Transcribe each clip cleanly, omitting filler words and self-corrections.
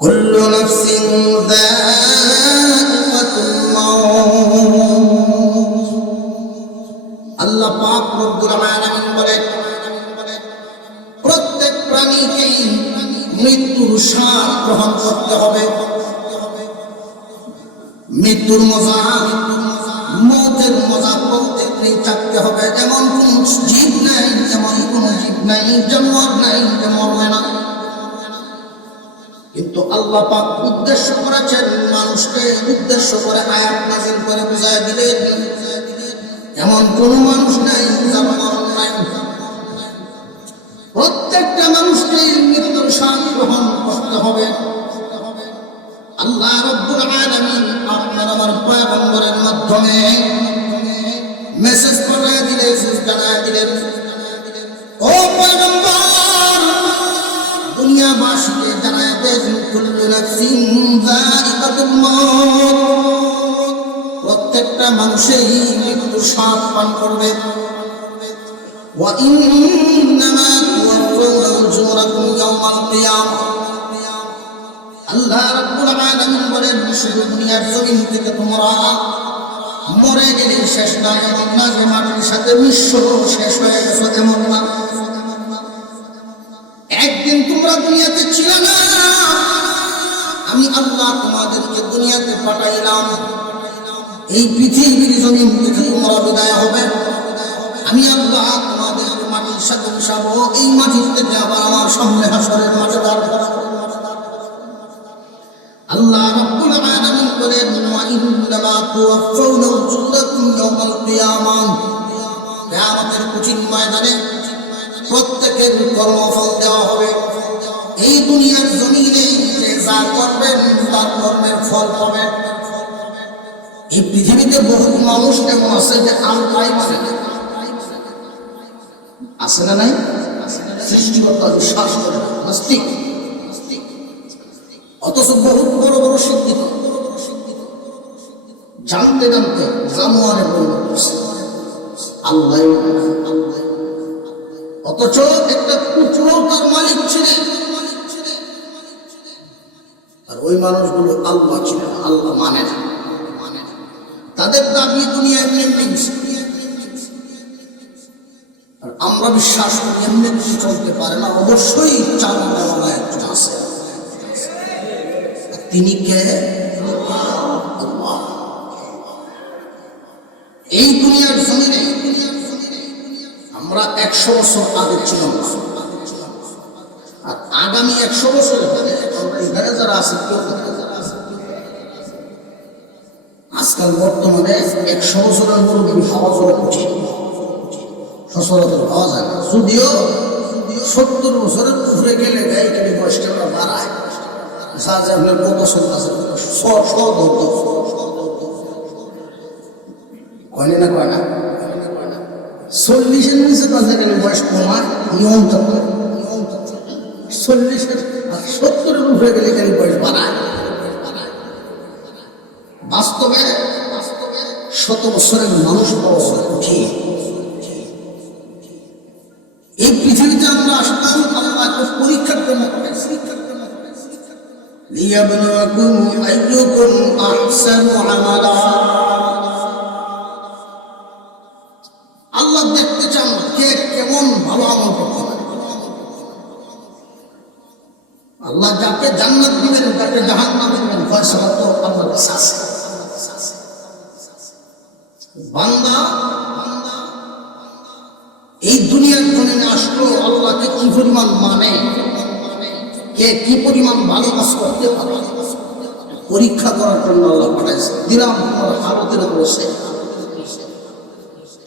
কুল্লু নাফসিন যায়িকাতুল মাউত। আল্লাহ পাক রব্বুল আলামিন বলেন, প্রত্যেক প্রাণীকেই মৃত্যুর স্বাদ গ্রহণ করতে হবে। মৃত্যুর মজা, মৌতের মজা প্রত্যেককেই চাকতে হবে। এমন কোন জীব নাই, এমন কোন জীব নাই জানোয়ার নাই যে মরবে না। কিন্তু আল্লাহ পাক উদ্দেশ্য করেছেন, মানুষকে উদ্দেশ্য করে আয়াত নাযিল করে বুঝায় দিলেন, এমন কোন মানুষ নাই যার মরণ নাই। প্রত্যেকটা মানুষকে মৃত্যুর স্বাদ গ্রহণ করতে হবে। আল্লাহ রাব্বুল আলামিন আপনার আমার পয়গম্বরের মাধ্যমে মেসেজ পাঠিয়ে দিলেন, জানায় দিলেন, ও পয়গম্বর, দুনিয়াবাসীকে জানায় দেন, কুল্লু নাফসিন যায়িকাতুল মাউত, প্রত্যেকটা মানুষই মৃত্যুর স্বাদ পান করবে। ওয়া ইন্নামা তুওয়াফাউনা উজুরাকুম ইয়াওমাল কিয়ামাহ। আল্লাহ রাব্বুল আলামিন বলেন, শুধু দুনিয়ার জমিন থেকে তোমরা মরে গেলে শেষ না, এমন না যে মাটির সাথে মিশ্র শেষ হয়ে গেছো, এমন না। একদিন তোমরা দুনিয়াতে ছিলে না, আমি আল্লাহ তোমাদেরকে দুনিয়াতে পাঠাইলাম। এই পৃথিবীর জমিন থেকে তোমরা বিদায় হবে, আমি আল্লাহ তোমাদেরকে মাটির সাথে মিশাবো। এই মাটির থেকে আবার আমার সামনে হাসরের মাঠে দাঁড় করাবো। আল্লাহ রাব্বুল আলামিন বলেন, ওয়া ইন্নামা তুওয়াফাউনা উজুরাকুম ইয়াওমাল কিয়ামাহ। কিয়ামতের কঠিন ময়দানে প্রত্যেকের কর্মফল দেওয়া হবে। এই দুনিয়ার জমিনে যে যা করবেন তার কর্মের ফল পাবেন। এই পৃথিবীতে বহু মানুষ এমন আছে যে আল্লাহই মানে আছে না নাই? সৃষ্টিকর্তা বিশ্বাস করে না, নাস্তিক। অথচ বহুত বড় বড় শিক্ষিত, জানতে জানতে জানোয়ারে পরিণত করছে, আল্লাহ। অথচ একটা কুকুরও তার মালিক ছিলেন, আর ওই মানুষগুলো আল্লাহ ছিলেন, আল্লাহ মানে না। তাদের দাবি দুনিয়া এমনি এমনি, আর আমরা বিশ্বাস করি এমনি কিছু চলতে পারে না, অবশ্যই চালানোওয়ালা একজন আছে। তিনি কে? আল্লাহ। এই দুনিয়ার জমিনে আমরা 100 বছর আগে ছিলাম, আর আগামী 100 বছর এখানে যারা আছে, আজকাল বর্তমানে 100 বছরের মুরব্বী হওয়া যাওয়া কঠিন, সচরাচর হওয়া যায় না। যদিও 70 বছরের উপরে গেলে এখানে বয়সটা বাড়ায়, আপনার কত আছে কয়নি না, কয় না। 40-এর নিচে তাদের বয়স কমায় নিয়ম থাকে, 40-এর আর 70-এর উপরে গেলে এখানে বয়স বাড়ায়। বাস্তবে 100 বছরের মানুষ পাওয়া কঠিন। এই পৃথিবীতে আমরা আসতাম আল্লাহকে পরীক্ষার জন্য, লিয়াবলুয়াকুম আইয়ুকুম আহসানু আমালা। আল্লাহ দেখতে চান কে কেমন ভালো আমল করতে পারে। আল্লাহ যাকে জান্নাত দিবেন, যাকে জাহান্নাম দিবেন, ফয়সালা তো আল্লাহর কাছে আছে। বান্দা এই দুনিয়ার জমিনে আসলো, আল্লাহকে কি পরিমাণ মানে, কে কি পরিমাণ ভালো কাজ করতে পারে, পরীক্ষা করার জন্য আল্লাহ পাঠাইছে। দিলাম তোমার হালতের বসে,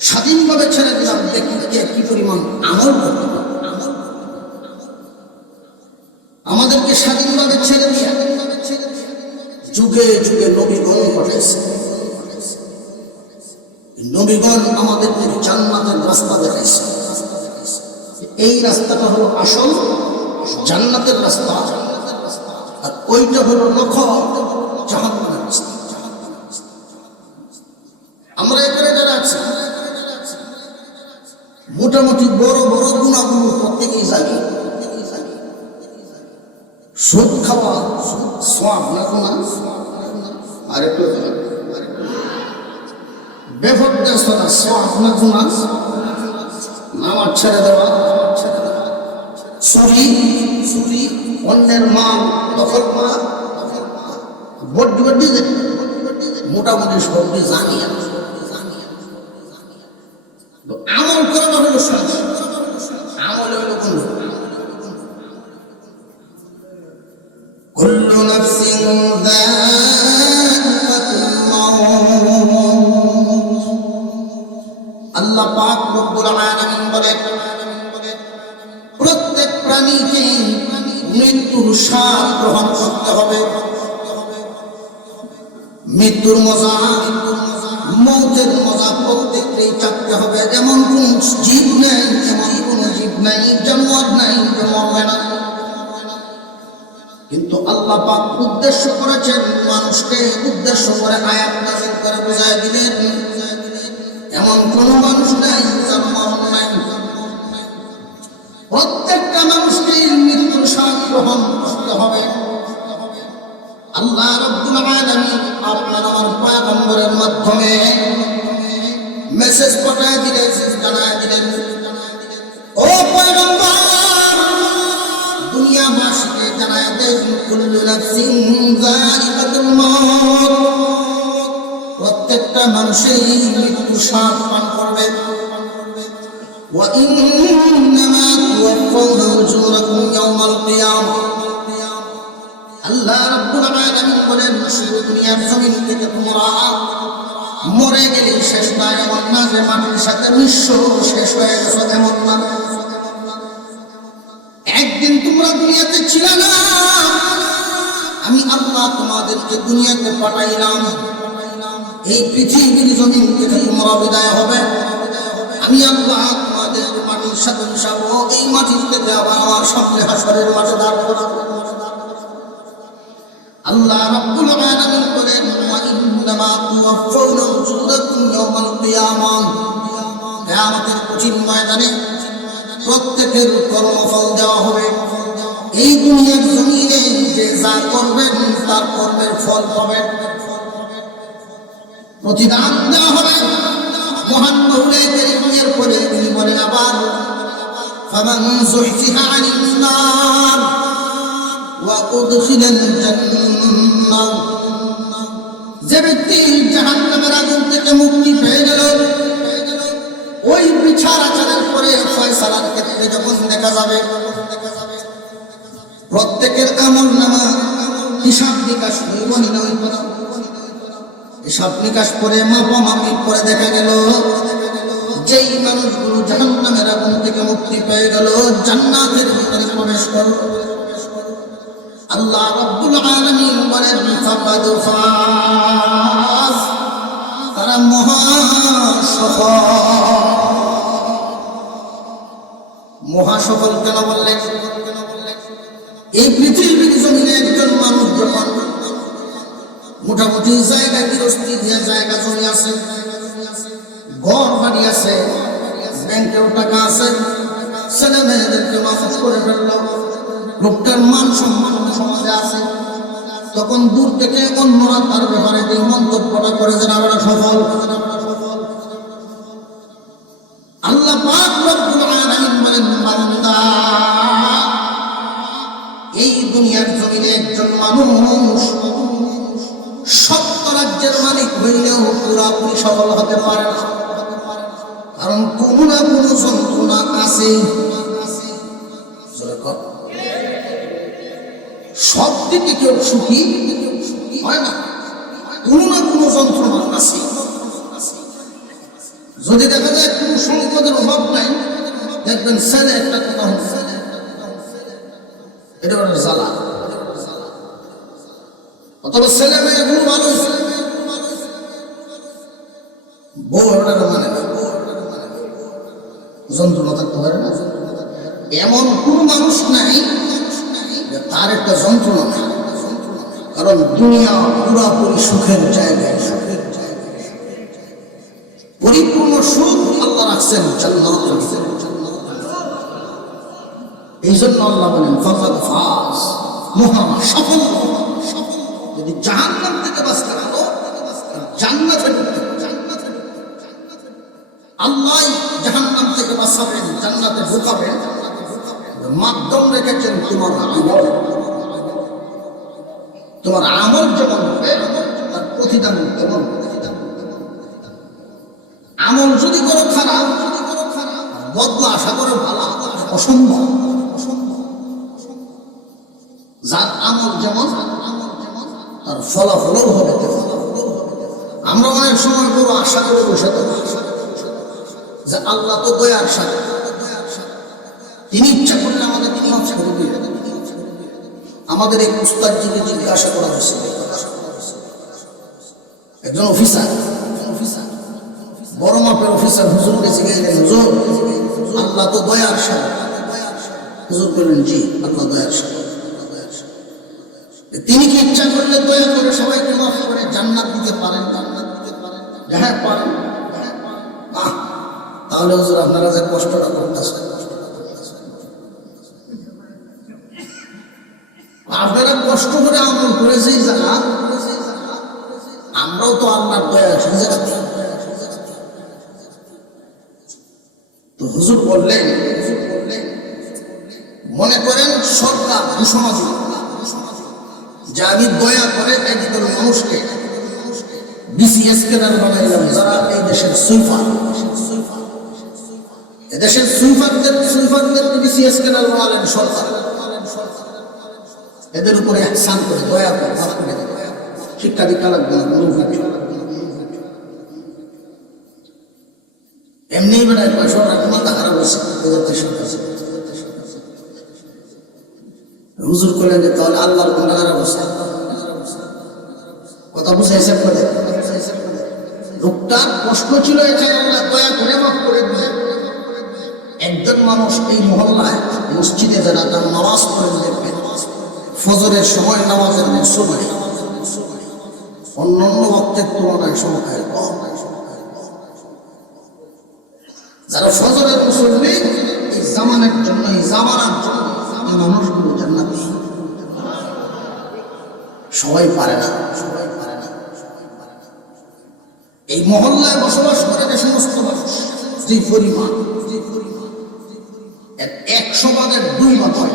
স্বাধীনভাবে ছেড়ে দিলাম, দেখি কে কি পরিমাণ আমল করতে পারে। আমাদেরকে স্বাধীনভাবে ছেড়ে দিয়ে যুগে যুগে নবীগণ পাঠাইছে। নবীগণ আমাদেরকে জান্নাতের রাস্তা দেখাইছে। এই রাস্তাটা হলো আসল জান্নাতের রাস্তা, আর ওইটা হলো নখর জাহান্নামের রাস্তা। আমরা এখানে যারা আছি মোটামুটি বড় বড় গুণাগুলো প্রত্যেকেই জানি, সুদ খাওয়া সওয়াব না গুনাহ? আরেকটু বেফরদের সাদা সওয়াব না গুনাহ? নামাজ ছেড়ে দেওয়া, চুরি, অন্যের মাল দখল করা, বড্ডি মোটামুটি সবটি জানি। আমল করানো হলো সহজ, আমল হলো কোন কুল্লু নাফসিন যায়িকাতুল মাউত। আল্লাহ পাক রব্বুল আলামিন বলেন প্রত্যেক প্রাণীকে মৃত্যুর স্বাদ গ্রহণ করতে হবে। মৃত্যুর মজা, মৌতের মজা প্রত্যেককেই চাকতে হবে। এমন কোন জীব নাই, জানোয়ার নাই যে মরবে না। কিন্তু আল্লাহ পাক উদ্দেশ্য করেছেন, মানুষকে উদ্দেশ্য করে আয়াত নাযিল করে বোঝায় দিলেন এমন কোন মানুষ নাই যার মরণ নাই। প্রত্যেকটা মানুষকে মৃত্যুর স্বাদ গ্রহণ করতে হবে। আল্লাহ রাব্বুল আলামিন আপনার আমার পয়গম্বরের মাধ্যমে মেসেজ পাঠিয়ে দিলেন, জানায় দিলেন, ও পয়গম্বর, দুনিয়াবাসীকে জানায় দেন কুল্লু নাফসিন যায়িকাতুল মাউত। প্রত্যেকটা মানুষই মৃত্যুর স্বাদ পান করবে। ওয়া ইন্নামা তুওয়াফাউনা উজুরাকুম ইয়াওমাল কিয়ামাহ। আল্লাহ রাব্বুল আলামিন বলেন দুনিয়ার জমিন থেকে তোমরা মরে গেলে শেষ না, এমন না যে মাটির সাথে নিঃস্ব শেষ হয়ে গেছো, এমন না। একদিন তোমরা দুনিয়াতে ছিল না, আমি আল্লাহ তোমাদেরকে দুনিয়াতে পাঠাইলাম। এই পৃথিবীর জমিন থেকে তোমরা বিদায় হবে, আমি আল্লাহ তোমাদের মাটির সাথে মিশাবো। এই মাটির থেকে আবার আমার সামনে হাসরের মাঠে দাঁড় করাবো। আল্লাহ রাব্বুল আলামিন বলেন ওয়া ইন্নামা তুওয়াফাউনা উজুরাকুম ইয়াওমাল কিয়ামাহ। কিয়ামতের কঠিন ময়দানে প্রত্যেকের কর্মফল দেওয়া হবে। এই দুনিয়ার জমিনে যে যা করবেন তার কর্মের ফল পাবেন, প্রতিদান দেওয়া হবে। মহান নূরে কারীমের পরে তিনি বলেন আবার ফামান যুহজিহা আনিন নার ওয়া উদখিলাল জান্নাহ। যে ব্যক্তি জাহান্নামের আগুন থেকে মুক্তি পেয়ে গেল, ওই বিচার আচারের পরে ফয়সালার ক্ষেত্রে যখন দেখা যাবে প্রত্যেকের আমলনামা হিসাব নিকাশ হইবনি না হইব না। হিসাব নিকাশ করে মাপামাপি করে দেখা গেল যেই মানুষগুলো জাহান্নামের আগুন থেকে মুক্তি পেয়ে গেল, জান্নাতের ভিতরে প্রবেশ করল। আল্লাহ রাব্বুল আলামিন বলেন ফাকাদ ফাজ, তারা মহা সফল। কেন বললেন? এই পৃথিবীর জমিনে একজন মানুষ যখন মোটামুটি জায়গা গৃহস্থী দিয়ে জায়গা জমি আছে, ঘর বাড়ি আছে, ব্যাংকেও টাকা আছে, ছেলে মেয়েদেরকে মানুষ করে ফেলল, লোকটার মান সম্মান সমাজে আছে, তখন দূর থেকে অন্যরা তার ব্যাপারে যে মন্তব্যটা করে যে আমরা সফল। আল্লাহ পাক রব্বুল আলামিন বলেন বান্দা, এই দুনিয়ার জমিনে একজন মানুষ ৭০ রাজ্যের মালিক হইলেও পুরাপুরি সফল হতে পারে না। কারণ কোনো না কোনো যন্ত্রণা আছে। সব দিকে কেউ সুখী হয় না, কোনো না কোনো যন্ত্রণা আছে। যদি দেখা যায় কোনো সম্পদের অভাব নাই, দেখবেন ছেলে একটা কথা হচ্ছে, এটা ওর জ্বালা। অথবা ছেলে মেয়েগুলো ভালো হয়েছে, বউ ওটা মানে না, যন্ত্রণা থাকতে পারে না। এমন কোন মানুষ নাই তার একটা যন্ত্রণা নাই। কারণ দুনিয়া পুরাপুরি সুখের জায়গায়, পরিপূর্ণ সুখ আল্লাহ রাখছেন জান্নাত। এই জন্য আল্লাহ বলেন ফাকাদ ফাজ, মহা সাফল্য। যদি জাহান্নাম থেকে বাঁচতে পারো, জান্নাতে ঢুকতে আল্লাহ জাহান্নাম থেকে বাঁচাবেন, জান্নাতে ঢুকাবেন, মাধ্যম রেখেছেন তোমার আমল। তোমার আমল যেমন হবে তার প্রতিদান তেমন। আমল যদি করো খারাপ, বদলা আশা করো ভালো, অসম্ভব। যার আমল যেমন তার ফলাফলও হবে তেমন। আমরা অনেক সময় বড় আশা করে বসে থাকি যে আল্লাহ তো দয়ার সাথে, তিনি ইচ্ছা করলে আমাদের তিনি মাফ করে দিবেন। আমাদের এই উস্তাদজিকে জিজ্ঞাসা করা হয়েছিল, একজন অফিসার, বড় মাপের অফিসার হুজুর কাছে গেলেন, হুজুর আল্লাহ তো দয়ার সাথে। হুজুর বললেন জি, আল্লাহ দয়ার সাথে। তিনি কি ইচ্ছা করলে দয়া করে সবাইকে মাফ করে জান্নাত দিতে পারেন? হ্যাঁ পারেন। তাহলে হুজুর আপনারা যে কষ্টটা করতেছেন, আপনারা কষ্ট করে আমল করে যেই জায়গা, আমরাও তো আল্লাহর দয়া সেই জায়গাতে। তো হুজুর বললেন, মনে করেন সরকার ঘোষণা দিল যে আমি দয়া করে একজন মানুষকে বিসিএস ক্যাডার বানাইলাম, যারা এই দেশের সুইপার, এদেশের সুইপারদেরকে বিসিএস ক্যাডার বানালেন সরকার। এদের উপরে ihsan করে দয়া করে মাফ করে দেবে, শিক্ষা দীক্ষা লাগবে না, এমনি বেড়ায় পয়সা মাথা খারাপ হয়েছে। হুজুর করলেন যে তাহলে আল্লাহর কোনটা খারাপ হয়েছে? কথা বুঝে হিসাব করে লোকটার প্রশ্ন ছিল এটা, আল্লাহ দয়া করে মাফ করে দিবে। একজন মানুষ এই মহল্লায় মসজিদে যারা তার নামাজ পড়ে দেখবেন, ফজরের সময় নামাজের সময় অন্যান্য বক্তের তুলনায় সংখ্যায় কম। যারা ফজরের মুসল্লি, এই জামানের জন্য, এই জামানার জন্য এই মানুষগুলো জান্নাতি। সবাই পারে না, সবাই পারে না। এই মহল্লায় বসবাস করে যে সমস্ত মানুষ, যে পরিমাণ 100 ভাগের 2 ভাগ হয়।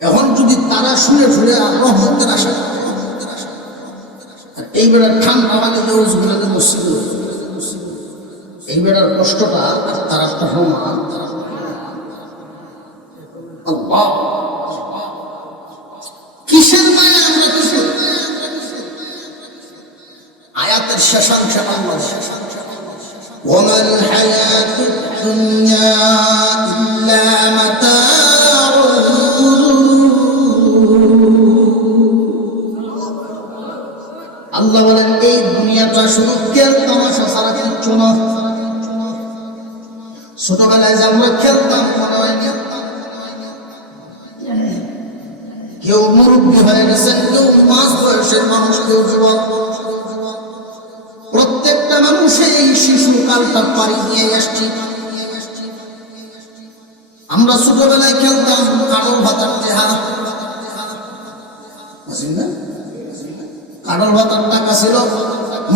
এখন যদি তারা শুনে শুনে রহমতের আশা, এই বেড়ার ঠান্ডা লাগে যে মুসিবত, এই বেড়ার কষ্টটা তার একটা সমান। আল্লাহ কিসের মায়া আমরা কিসের? আয়াতের শেষাংশে আল্লাহ وما الحياة الدنيا إلا متاع আল্লাহ বলেন এই দুনিয়াটা শুধু খেল তামাশা ছাড়া কিচ্ছু না। ছোটবেলায় যে আমরা খেলতাম, মনে হয় কেউ মুরব্বী হয়ে গেছেন, কেউ মাঝ বয়সের মানুষ, কেউ যুবক, প্রত্যেকটা মানুষ এই শিশুকালটা পাড়ি দিয়ে আসছি। আমরা ছোটবেলায় খেলতাম কাঠল ভাতার দেহা, কাঠল ভাতার টাকা ছিল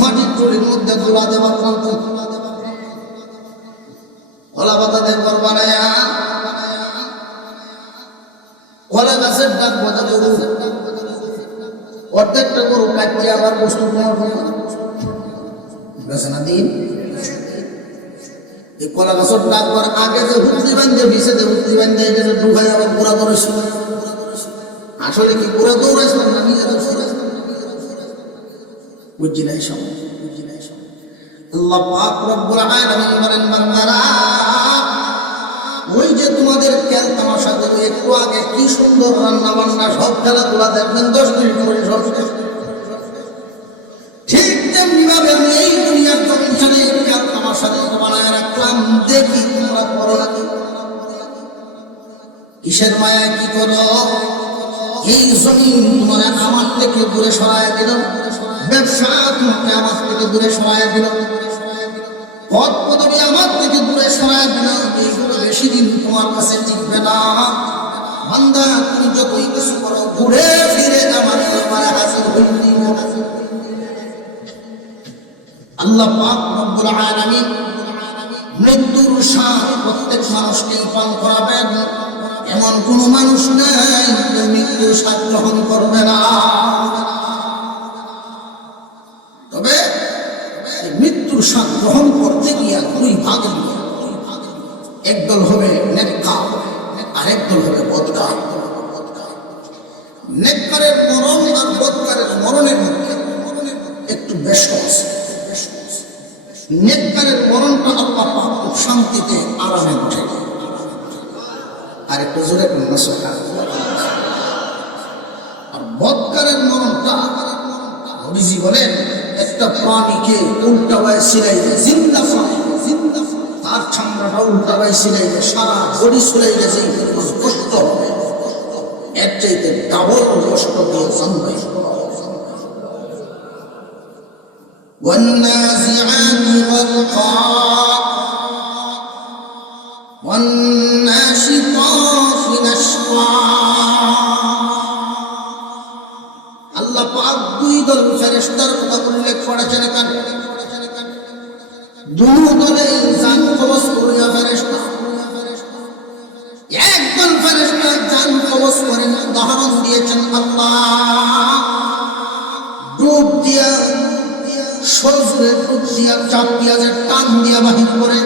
মাটির টুলির মধ্যে গোলা দেওয়া ক্রান্ত, কলা পাতা দিয়ে ঘর বানায়া, কলা গাছের ডাক বাজা গরু, প্রত্যেকটা গরু কাটতে আবার বস্তু দিন। এই কলা গাছের ডাকবার আগে যে হুক্তি বান্ধে, ভিসে যে হুক্তি বান্ধে, এটা ঢুকাই আবার পুরা দৌড়াইছিল। আসলে কি পুরা দৌড়াইছিল না নিজে বুঝছি নাই সব। আল্লাহ পাক রব্বুল আলামিন বলেন, বান্দারা ওই যে তোমাদের খেল তামাশা গুলো একটু আগে কি সুন্দর রান্না বান্না সব খেলাধুলা দেখবেন 10 মিনিট করে সব ঠিক তেমনি ভাবে আমি এই দুনিয়ার জমিনে খেল তামাশা বানায় রাখলাম, দেখি তোমরা করো নাকি। কিসের মায়া কি করো? এই জমিন তোমার আমার থেকে দূরে সরায় দিল, ব্যবসা তোমাকে আমার থেকে দূরে সরায় দিল, পদ পদবি আমার থেকে দূরে সরায় দিলাম, এইগুলো বেশি দিন তোমার কাছে টিকবে না। বান্দা তুমি যতই কিছু করো, ঘুরে ফিরে আমার দরবারে হাজির হইলি। আল্লাহ পাক রব্বুল আলামিন মৃত্যুর স্বাদ প্রত্যেক মানুষকেই পান করাবেন। এমন কোন মানুষ নেই যে মৃত্যুর স্বাদ গ্রহণ করবে না। তবে মৃত্যুর স্বাদ গ্রহণ করতে গিয়ে দুই ভাগ, একদল হবে নেককার, আরেকদল হবে বদকার। নেককারের মরণ আর বদকারের মরণের মধ্যে একটু বেশ আছে। নেককারের মরণটা আল্লাহ পাক খুব শান্তিতে আরামে উঠে। আর একটু জোরে আর বদকারের মরণটা নবীজি বলেন একটা প্রাণীকে উল্টাবায় সিলাইলে, জিন্দা প্রাণী তার চামড়াটা উল্টাবায় সিলাইলে সারা বডি সিলাইলে যে কষ্ট হবে, এর চাইতে ডাবল কষ্ট দিয়ে জন্মায়। والنازعات غرقا والناشطات نشطا। আল্লাহ পাক দুই দল ফেরেশতার কথা উল্লেখ করেছেন। দুই দলে জান কবজ করিয়া ফেরেশতা, একদল ফেরেশতা জান কবজ করেন। উদাহরণ দিয়েছেন আল্লাহ, ডুব দিয়া সজরে ডুব দিয়া চাপ দিয়া যে টান দিয়া বাহির করে,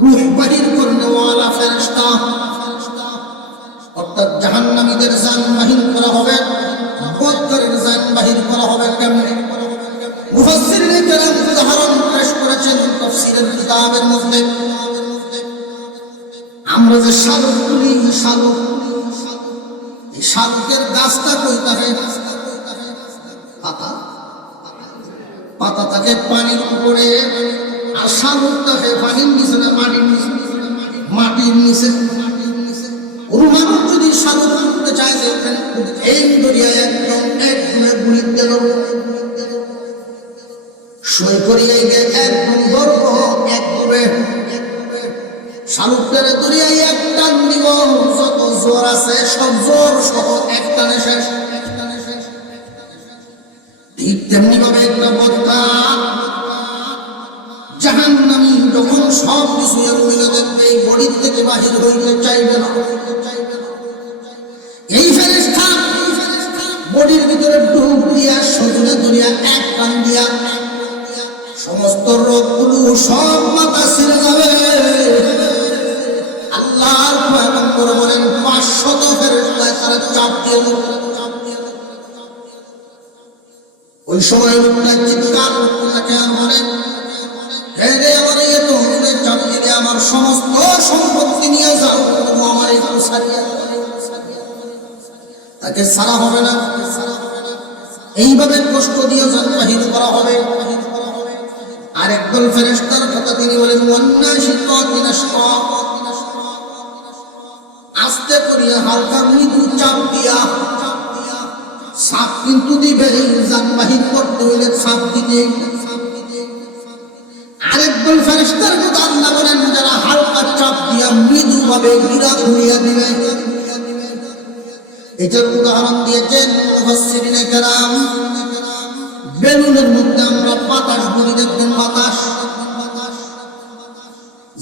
রূহ বাহির করনে ওয়ালা ফেরেশতা, অর্থাৎ জাহান্নামীদের জান বাহির করা হবে, বদকারের জান বাহির করা হবে। কেমনে? মুফাসসিরিনে কেরাম উদাহরণ পেশ করেছেন তাফসীরের কিতাবের মধ্যে। আমরা যে শালুক তুলি, শালুক, এই শালুকের গাছটা কই থাকে? পাতা, পাতা থাকে পানির উপরে, আর শালুক থাকে পানির নিচে না মাটির নিচে? মাটির নিচে। কোনো মানুষ যদি শালুক তুলতে চায়, দেখবেন এই দরিয়ায় একদম একদমে বুড়ি গেল, সই করিয়ে গিয়ে একদম গর্ব একদমে শালুকের দরিয়ায় এক টান দিব, যত জোর আছে সব জোর সহ এক টানে শেষ। ঠিক তেমনি ভাবে একটা বদকার জাহান্নামী যখন সব কিছু এলোমেলো দেখবে, এই বডির থেকে বাহির হইতে চাইবে না। এই ফেরেশতা বডির ভিতরে ডুব দিয়া সজনে দুনিয়া এক টান দিয়া সমস্ত রোগগুলো সব মাথা ছিঁড়ে যাবে। আল্লাহর পয়গম্বর বলেন 500 ফেরেশতা তারা চাপ দিয়ে ওই সময় লোকটা চিৎকার করতে থাকে আর বলে, হে রে আমার এত চাপ দিয়ে আমার সমস্ত সম্পত্তি নিয়ে যাও, আমার একটু ছাড়িয়ে। তাকে ছাড়া হবে না, এইভাবে কষ্ট দিয়ে জান বাহির করা হবে। আরেকদল ফেরেশতার কথা তিনি বলেন, আস্তে করিয়া হালকা মৃদু চাপ দিয়া, সাপ কিন্তু দিবে, জান বাহির করতে হইলে সাপ দিতে। আরেকদল ফেরেশতার কথা আল্লাহ বলেন, যারা হালকা চাপ দিয়া মৃদু ভাবে গিরা ঘুরিয়া দিবে। এটার উদাহরণ দিয়েছেন মুফাসসিরিনে কেরাম। বেলুনের মধ্যে আমরা বাতাস বলি, দেখবেন বাতাস,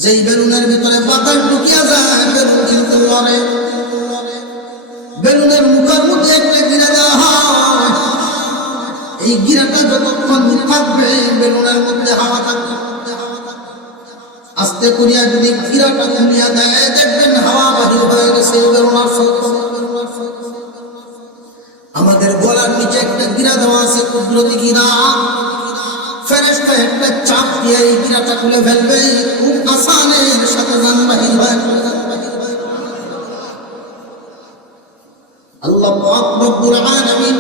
যেই বেলুনের ভিতরে বাতাস ঢুকিয়া যায় বেলুন কিন্তু লড়ে। বেলুনের মুখের মধ্যে একটা গিরা দেওয়া হয়, এই গিরাটা যতক্ষণ থাকবে বেলুনের মধ্যে হাওয়া থাকবে। আস্তে করিয়া যদি গিরাটা খুলিয়া দেয়, দেখবেন হাওয়া বাহির হয়ে গেছে বেলুনার সঙ্গে। আমাদের গলার নিচে একটা গিরা দেওয়া আছে, কুদরতি গিরা। ফেরেশতা একটা চাপ দিয়ে এই গিরাটা খুলে ফেলবে, খুব আসানের সাথে জান বাহির হয়। আল্লাহ পাক রব্বুল আলামিন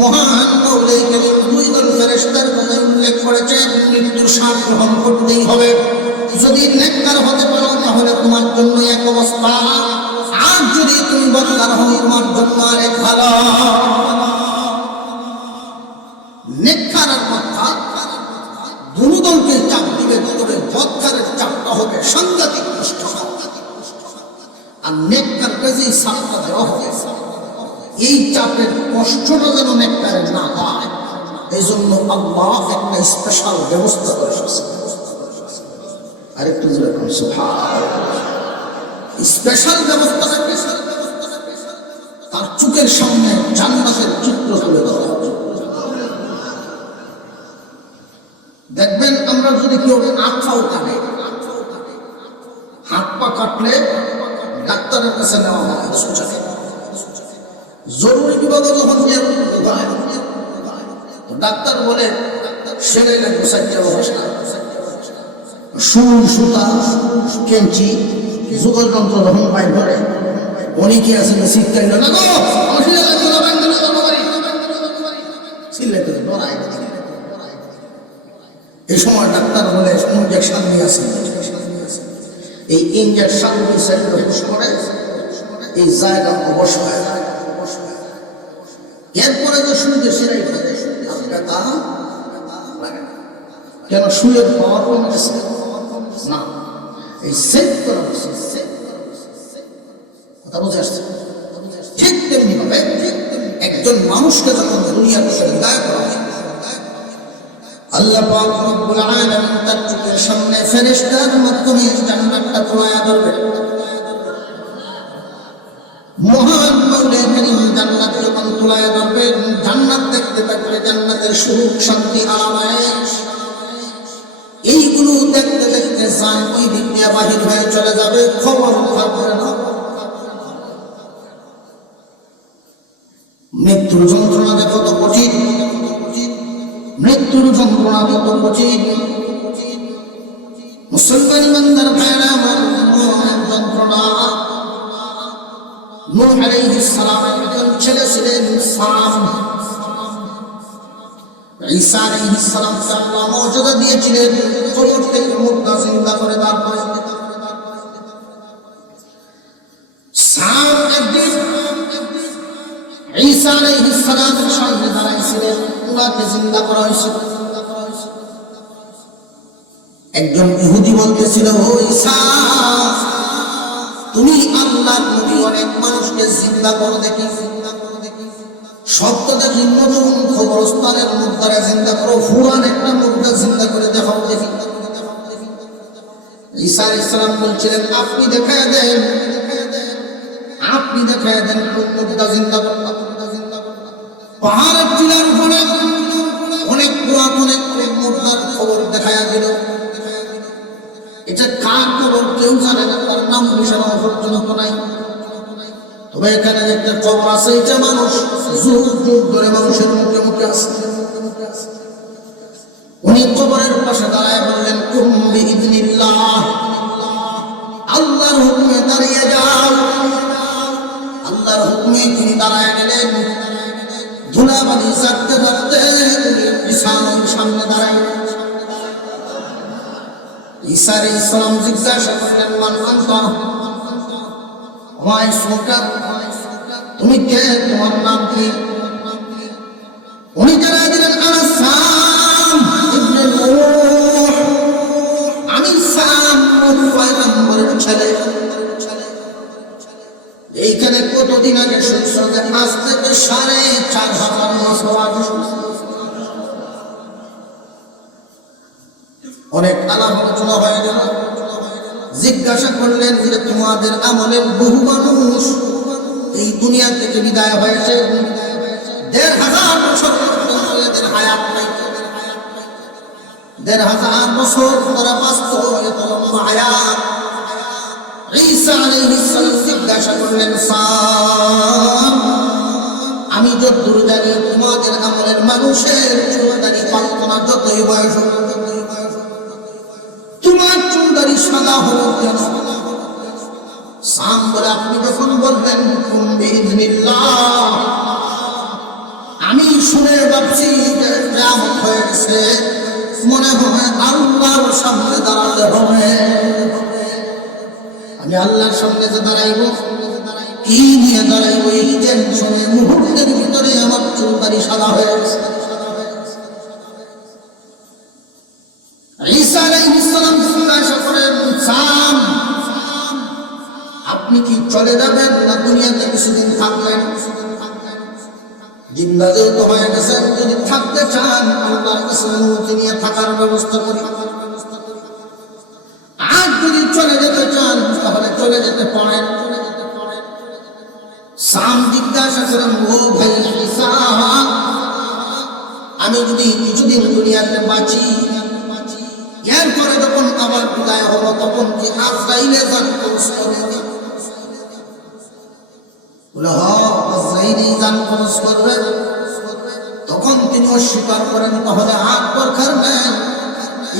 মহান মৌলাই কারীম দুই দল ফেরেশতার কথা উল্লেখ করেছেন। মৃত্যুর স্বাদ গ্রহণ করতেই হবে। যদি নেককার হতে পারো তাহলে তোমার জন্য এক অবস্থা, আর যদি তুমি বদকার হও তোমার জন্য আরেক ভালো। নেককার আর বদকার দুনো দলকে চাপ দিবে, তবে বদকারের চাপটা হবে সাংঘাতিক কষ্ট। আর নেককারকে যে চাপটা দেওয়া হবে, এই চাপের কষ্টটা যেন নেককারের না পায়, এই জন্য আল্লাহ একটা স্পেশাল ব্যবস্থা করে রেখেছে। আরেকটু যেরকম স্পেশাল ব্যবস্থা, তার চোখের সামনে জান্নাতের চিত্র তুলে ধরা হবে। দেখবেন আমরা যদি কেউ আঁখাও কাটে, হাত পা কাটলে ডাক্তারের কাছে নেওয়া হয় সোজাকে, জরুরি বিভাগে যখন ডাক্তার বলে সেলাইটা গোসাইতে বসে না, সুই সুতা কেঞ্চি যুগল যন্ত্র যখন বাইর করে, অনেকে আছে শীতকাল না গো এই সময় ডাক্তার বলে ইঞ্জেকশন নিয়ে আসেন। এই ইঞ্জেকশন করে এই জায়গা অবশ্য হয়ে যায়। এরপরে যে শুনতে সেরাই ব্যথা কেন শুয়ের পাওয়ার কমে গেছে না, এই সেট করা কথা বুঝে আসছে। ঠিক তেমনি ভাবে একজন মানুষকে যখন দুনিয়া থেকে বিদায় করা হয়, আল্লাহ পাক রব্বুল আলামিন তার চোখের সামনে ফেরেশতার মাধ্যমে জান্নাতটা খোলায়া ধরবে। মহান মাওলা করিম জান্নাত যখন খোলায়া ধরবে, জান্নাত দেখতে থাকলে জান্নাতের সুখ শান্তি আরামায়েশ এইগুলো দেখতে দেখতে জান ওই দিক দিয়ে বাহির হয়ে চলে যাবে, খবর থাকবে না। মৃত্যুর যন্ত্রণা দেখো তো কঠিন, মৃত্যুর যন্ত্রণা কত কঠিন। মুসলমান ইমানদার ভাইরা আমার, যন্ত্রণা। নূহ আলাইহিস সালামের একজন ছেলে ছিলেন সাম। ঈসা আলাইহিস সালামকে আল্লাহ মর্যাদা দিয়েছিলেন, কবর থেকে মুর্দা জিন্দা করে তারপরে সাম একদিন ঈসা আলাইহিস সালামের সামনে দাঁড়াইছিলেন, উনাকে জিন্দা করা হয়েছিল। একজন ইহুদি বলতেছিল, ও ঈসা, তুমি আল্লাহর নবী, অনেক মানুষকে জিন্দা করো দেখি, সপ্তাহের নতুন খবরস্থানের মুদ্রা জিন্দা করো, পুরান একটা মুদ্রা জিন্দা করে দেখাও দেখি। ঈসা আলাইহিস সালাম বলছিলেন, আপনি দেখায় দেন, আপনি দেখায় দেন কোন মুদ্রা জিন্দা করতে। পাহাড়ের টিলার উপরে অনেক পুরাতন এক মুদ্রার খবর দেখায়া দিল। এটা কার খবর কেউ জানে না, তার নাম নিশানা পর্যন্ত নাই। তবে এখানে একটা খবর আছে, এটা মানুষ যুগ যুগ ধরে মানুষের মুখে মুখে আছে। উনি খবরের পাশে দাঁড়ায় বললেন, কুম বিইذনিল্লাহ, আল্লাহর হুকুমে দাঁড়িয়ে যাও। আল্লাহর হুকুমে তিনি দাঁড়ায় গেলেন। ধুলাবালি চাটতে চাটতে ঈসার সামনে দাঁড়ায়। ঈসা আলাইহিস সালাম জিজ্ঞাসা করলেন, মান আনতা, ওয়া ইসমুকা, তুমি কে, তোমার নাম কি? উনি জানায় দিলেন, আনা সাম ইবনে নূহ, আমি সাম পয়গম্বরের ছেলে। এইখানে কতদিন আগে শুনছো যে আজ থেকে ৪৫০০ বছর আগে। অনেক আলাপ আলোচনা হয়ে গেল। জিজ্ঞাসা করলেন যে তোমাদের আমলের বহু মানুষ এই দুনিয়া থেকে বিদায় হয়েছে, ১৫০০ বছর পর্যন্ত এদের হায়াত নাই, ১৫০০ বছর তারা বাঁচত, এত লম্বা হায়াত। ঈসা আলাইহিস সালাম জিজ্ঞাসা করলেন, সাম, আমি যতদূর জানি তোমাদের আমলের মানুষের চুলদারি পাল্টনা যতই বয়স, তোমার চুলদারি সাদা হলো কেন? সাম বলে, আপনি যখন বলবেন কুম বিইذনিল্লাহ, আমি শুনে ভাবছি যে কিয়ামত হয়ে গেছে, মনে হয় আল্লাহর সামনে দাঁড়াতে হবে। আমি আল্লাহর সামনে যে দাঁড়াইব, কি নিয়ে দাঁড়াইব, এই টেনশনে মুহূর্তের ভিতরে আমার চুলদারি সাদা হয়ে গেছে। আপনি কি চলে যাবেন না দুনিয়াতে কিছুদিন থাকবেন? জিন্দা যেহেতু হয়ে গেছেন, যদি থাকতে চান আল্লাহর কাছে অনুমতি নিয়ে থাকার ব্যবস্থা করি। আর যদি চলে যেতে চান তাহলে চলে যেতে পারেন। সাম জিজ্ঞাসা করেন, ও ভাই ঈসা, আমি যদি কিছুদিন দুনিয়াতে বাঁচি, এরপরে যখন আবার বিদায় হবো তখন কি আজরাইলে জান কবজ করবে? বলে হ্যাঁ, আজরাইলই জান কবজ করবে। তখন তিনি অস্বীকার করেন, তাহলে হাত দরকার নেই,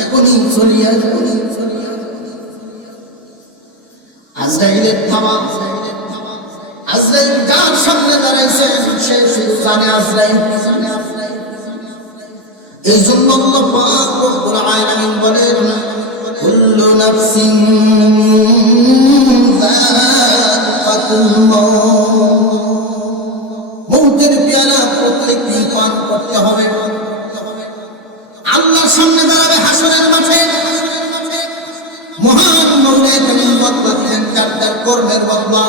এখনই চলিয়া যাবে। আজরাইলের থামা, আজরাইল যার সামনে দাঁড়াইছে সে শুধু জানে আজরাইল। এই জন্য আল্লাহ পাক রব্বুল আলামিন বলেন, কুল্লু নাফসিন যায়িকাতুল মাউত, মৌতের পেয়ালা প্রত্যেককে পান করতে হবে। আল্লাহর সামনে দাঁড়াবে হাসরের মাঠে। মহান মৌলা কারীম বদলা দিলেন যার কর্মের বদলা।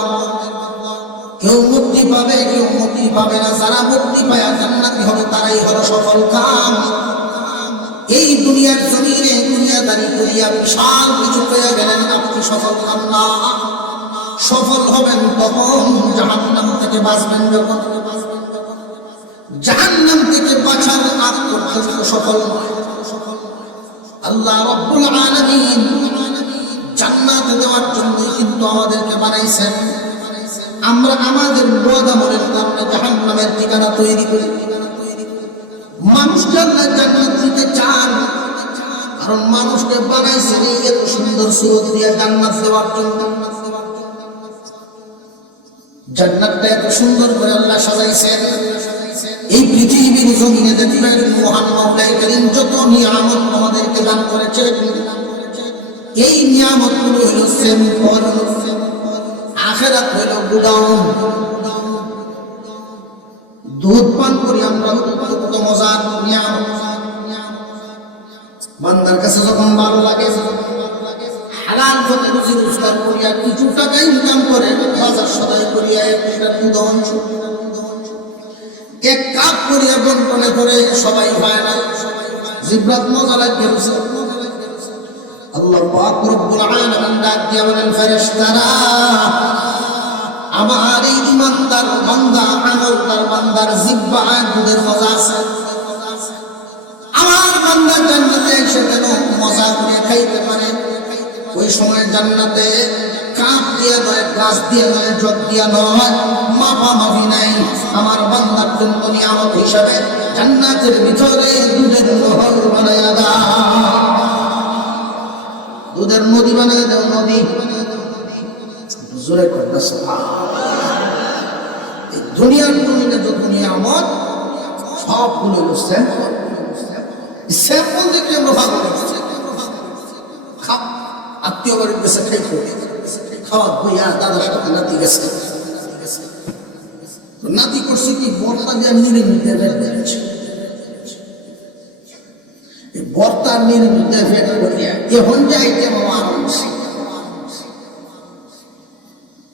কেউ মুক্তি পাবে, কেউ মুক্তি পাবে না। যারা মুক্তি পায় জান্নাতি হবে তারাই হলো সফল কাম। এই দুনিয়ার জমিনে দুনিয়াদারি করিয়া বিশাল কিছু পেয়ে গেলেন, আপনি সফল হন না। সফল হবেন তখন জাহান্নাম থেকে বাঁচবেন যখন। জাহান্নাম থেকে বাঁচার আগ পর্যন্ত সফল নয়। আল্লাহ রাব্বুল আলামিন জান্নাত দেওয়ার জন্য কিন্তু আমাদেরকে বানাইছেন। আমরা আমাদের বদ আমলের কারণে জাহান্নামের ঠিকানা তৈরি করি। মানুষকে আল্লাহ জান্নাত দিতে চান, কারণ মানুষকে বানাইছেন এত সুন্দর সুরত দিয়ে জান্নাত দেওয়ার জন্য। জান্নাতটা এত সুন্দর করে আল্লাহ সাজাইছেন। এই পৃথিবীর জমিনে দেখবেন মহান মাওলা কারীম যত নিয়ামত আমাদেরকে দান করেছেন, এই নিয়ামতগুলো হলো সেম্পল, আখিরাত হলো গুদাম। দুধ পান করি আমরা, কত মজার নিয়ামত। বান্দার কাছে যখন ভালো লাগে, হালাল পথে রুজি রোজগার করিয়া কিছু টাকা ইনকাম করে বাজার সদাই করিয়া একটা দুধ অংশ এক কাপ করিয়া বন্টনে করে সবাই হয় না, জিব্রাত মজা লাগে। আল্লাহ পাক রব্বুল আলামিন ডাক দিয়া বলেন, ফেরেশতারা আমার এই ইমানদার বান্দা, আমলদার বান্দার জিহ্বায় দুধের মজা আছে। আমার বান্দা জান্নাতে এসে যেন মজা করে খাইতে পারে। ওই সময় জান্নাতে কাপ দিয়ে নয়, গ্লাস দিয়ে নয়, জগ দিয়া নয়, মাপামাপি নাই। আমার বান্দার জন্য নিয়ামত হিসাবে জান্নাতের ভিতরে দুধের নহর বানায়া দাও, দুধের নদী বানায় দাও। নদী জোরে করতে দুনিয়ার জমিনে যত নিয়ামত সবগুলো হলো স্যাম্পল। স্যাম্পল দেখে আমরা ভালো লাগছে, আত্মীয় বাড়ির কাছে খাইতে খাওয়া বইয়া দাদার সাথে নাতি গেছে, নাতি করছে কি বর্তা দিয়ে নিরিমিতে ভেট করেছে। বর্তার নিরিমিতে ভেট করিয়া এখন যাইতে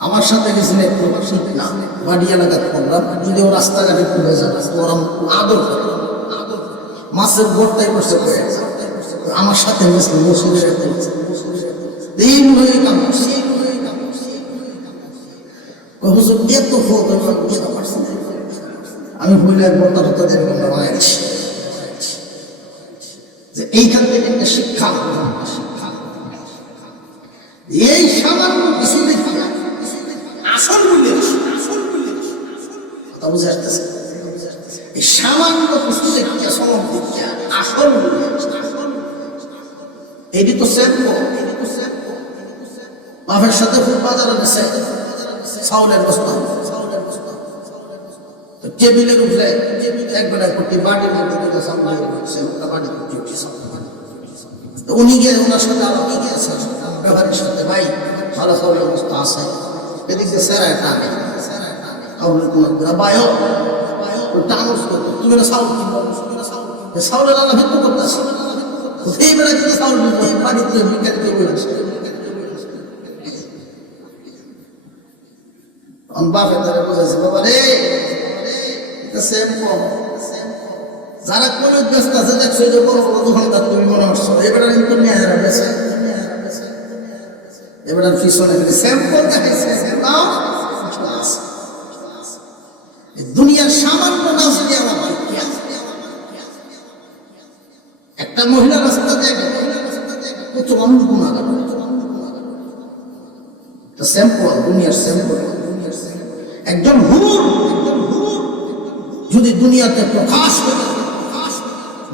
আমার সাথে গেছিল একটু ঠিক না, বাড়ি এলাকার করলাম, যদিও রাস্তাঘাটে খুলে যাবে ওরা আদর করে, মাছের বর্তাই করছে আমার সাথে গেছিল মসজিদের দিন হয়ে কাম করছে। এত বুঝতে পারছি আমি বললে বর্তা হতো বানাইছি যে এইখান থেকে একটা শিক্ষা, এই সামান্য কিছু দেখি আসল মূল্যের কথা বুঝে আসতেছে। এই সামান্য কিছু দেখিয়া সময় দেখিয়া আসল মূল্য, এটি তো বাপের সাথে ফুল বাজারে গেছে চাউলের বস্তা, টেবিলের উপরে একবার কোটি বাড়ির মধ্যে বাড়ি উনি গিয়ে ওনার সাথে আলাদা গিয়েছে ব্যবহারের সাথে, ভাই ভালো চাউলের অবস্থা আছে, এদিকে সেরায় টানে চাউলের কোন বায়ো টানুস করতো, তুমি না চাউল কিনবো, চাউলের আলাদা ভেদ করতে আসে এই বেলা কিন্তু চাউল বাড়িতে বিজ্ঞান কে বলেছে বাপে ধরে বোঝাইছে, বাবা রে এটা সেম কম, যারা কোন ব্যস্ত আছে দেখছো যে বড় বড় দোকানদার তুমি মনে হচ্ছো এবার কিন্তু নিয়ে গেছে, এবার পিছনে স্যাম্পল দেখাইছে। দুনিয়ার সামান্য নাচ দিয়ে আমার কি আছে? একটা মহিলা রাস্তা দিয়ে কত মানুষ গুণাগার, স্যাম্পল দুনিয়ার স্যাম্পল। একজন হুর যদি দুনিয়াতে প্রকাশ করে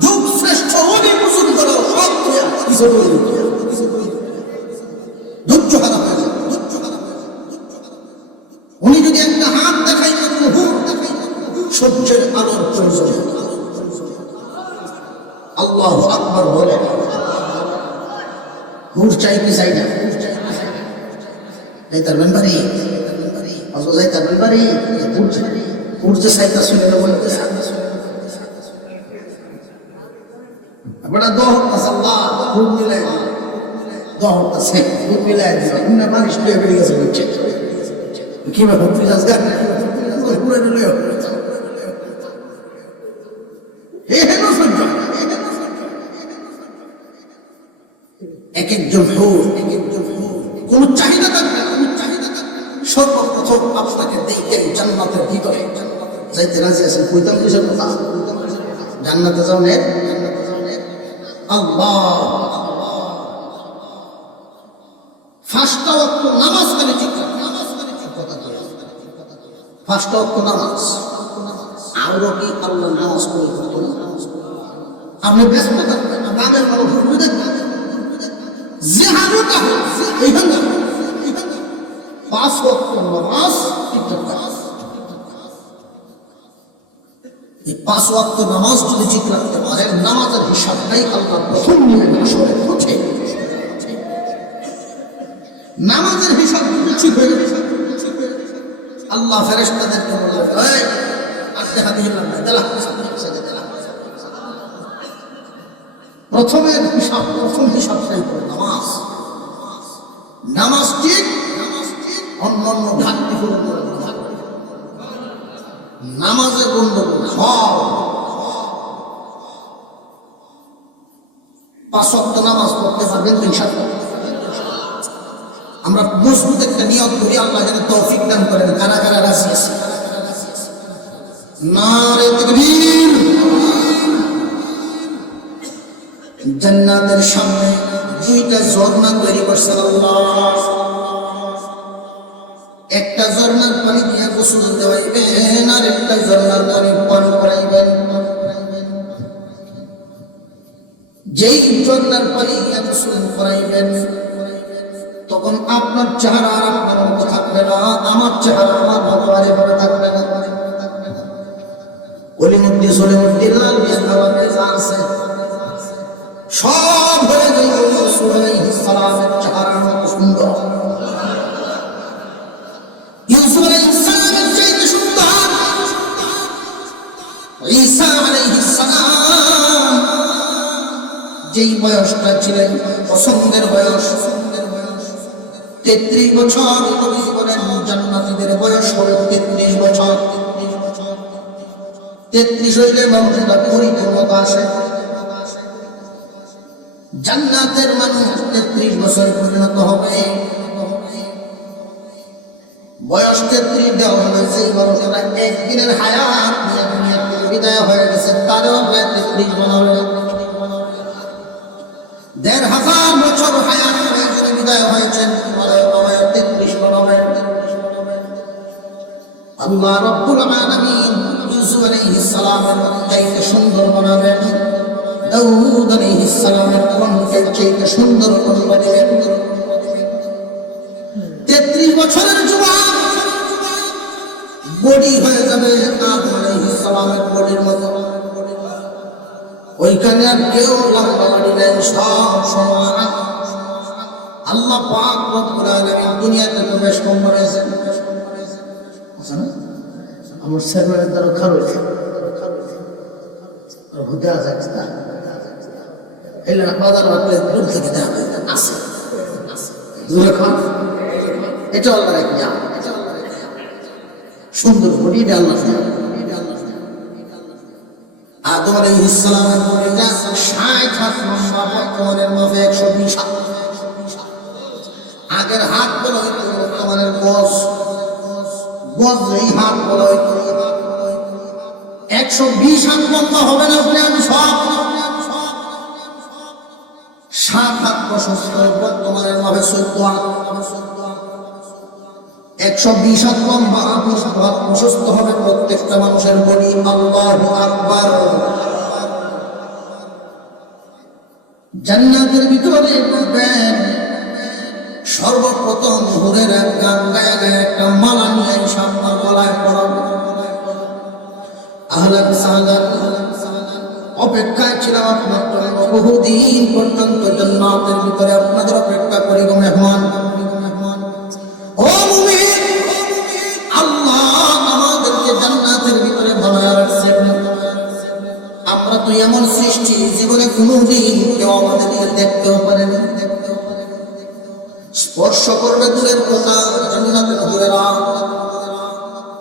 যুগ শ্রেষ্ঠ অনেক পছন্দ করে সব ধৈর্য হারা হয়ে যায়। উনি যদি একটা হাত দেখাই সূর্যের আলোর প্রয়োজন। আল্লাহু আকবার বলে হুর চাই কি চাই না? যাইতারবেন বাড়ি অথবা যাইতারবেন বাড়ি হুর যে চাইতা শুনে বলতে বড় দহটা সাল্লাহ হুর মিলাই দহটা সে হুর মিলাই দিল না মানুষ পেয়ে বেরিয়ে গেছে বলছে কিভাবে তুই যাস গান পুরো নিলে এক একজন হুর কোন চাহিদা থাকবে, সর্বপ্রথম আপনাকে দেখে জান্নাতের ভিতরে যাইতে রাজি আছেন। কইতাম কিসের কথা? জান্নাতে যাওয়ার আল্লাহ ফার্স্ট ওয়াক্ত নামাজ মানে ঠিক ফার্স্ট ওয়াক্ত নামাজ আরো কি আল্লাহ নামাজ করে করতো না? আপনি ব্যস্ত থাকবেন তাদের ভালো ঘুরবে দেখবেন জিহাদটা এইখানে 5 ওয়াক্ত নামাজ ঠিকঠাক। এই 5 ওয়াক্ত নামাজ যদি ঠিক রাখতে পারেন, নামাজের হিসাবটাই আল্লাহ প্রথম নিয়ে আসলে হচ্ছে। নামাজের হিসাব যদি ঠিক হয়ে গেছে আল্লাহ ফেরেশতাদেরকে বলে এই আটতে হাতে হিলাম না দেলা প্রথম হিসাবটাই করে নামাজ। নামাজ ঠিক অন্যান্য ঘাটতি পূরণ করে নামাজে গন্ডগোল সব 5 ওয়াক্ত নামাজ পড়তে পারবেন ইনশাআল্লাহ। আমরা মজবুত একটা নিয়ত করি, আল্লাহ যেন তৌফিক দান করেন। কারা কারা রাজি আছে? নারে তাকবীর। জান্নাতের সামনে 2টা ঝর্ণা তৈরি করছে আল্লাহ। একটা ঝর্ণার পানি দিয়ে গোসল দেওয়াইবেন আর একটা ঝর্ণার পানি পান করাইবেন। যেই ঝর্ণার পানি দিয়ে গোসল করাইবেন তখন আপনার চেহারা আর আপনার মতো থাকবে না, আমার চেহারা আমার মতো আর এভাবে থাকবে না। অলিমুদ্দি সলিমুদ্দি লাল বিয়াবে জানছে সব হয়ে গেল রাসূল আলাইহিস সালামের চেহারার মতো সুন্দর। ইউসুফ আলাইহিস সালামের চাইতে সুন্দর ঈসা আলাইহিস সালাম যেই বয়সটা ছিলেন পছন্দের বয়স 33 বছর। নবীজি বলেন জান্নাতীদের বয়স হবে 33 বছর। 33 হইলে মানুষের পরিপূর্ণতা আসে। জান্নাতের মানুষ 33 বছর পরিণত হবে। বয়স 33 দেওয়া হয়েছে, এই মানুষেরা একদিনের হায়াত নিয়ে দুনিয়া থেকে বিদায় হয়ে গেছে, তারও 33 বানাবে। 1500 বছর হায়াত হয়ে যদি বিদায় হয়েছেন, 33 বানাবেন। আল্লাহ রাব্বুল আলামিন ইউসুফ আলাইহিস সালামের চাইতে সুন্দর বানাবেন, দাউদ আলাইহিস সালামের চাইতে সুন্দর বানাবেন। 33 বছরের যুবক বডি হয়ে যাবে আদম আলাইহিস সালামের বডির মতো। ওইখানে আর কেউ লম্বা বাড়ি নেই, সব সমান। আল্লাহ পাক রব্বুল আলামিন দুনিয়াতে প্রবেশ করেছেন। আমার সেরমানের দ্বারা খারো হতে যাচ্ছে না, এলে বাজার বাটলে দূর থেকে দেখা আছে দূরে খান। এটা আল্লাহর এক নিয়ামত। সুন্দর বডি আল্লাহ আদম আলাইহিস সালামের বডিটা 60 হাত লম্বা, বর্তমানের মাপে 120 হাত। আগের হাত বলা হইতো বর্তমানের গজ, এই হাত বলা হইতো। 120 হাত লম্বা হবে না বলে আমি সব 7 হাত প্রশস্ত, বর্তমানের মাপে 14 হাত। 120 হাত লম্বা, 7 হাত প্রশস্ত হবে প্রত্যেকটা মানুষের বডি। আল্লাহু আকবার। জান্নাতের ভিতরে ঢুকবেন, সর্বপ্রথম হুরের এক গান গায়ে গায়ে একটা মালা নিয়ে সামনে গলায় পড়াবে। আহলান সাহলান, অপেক্ষায় ছিলাম আপনার জন্য বহুদিন পর্যন্ত, জান্নাতের ভিতরে আপনাদের অপেক্ষা করি গো মেহমান। ও মুমিন, আল্লাহ আমাদেরকে জান্নাতের ভিতরে বানায় রাখছেন। আমরা তো এমন সৃষ্টি, জীবনে কোনোদিন কেউ আমাদেরকে দেখতেও পারেনি, স্পর্শ করবে দূরের কথা। জান্নাতের হুরেরা,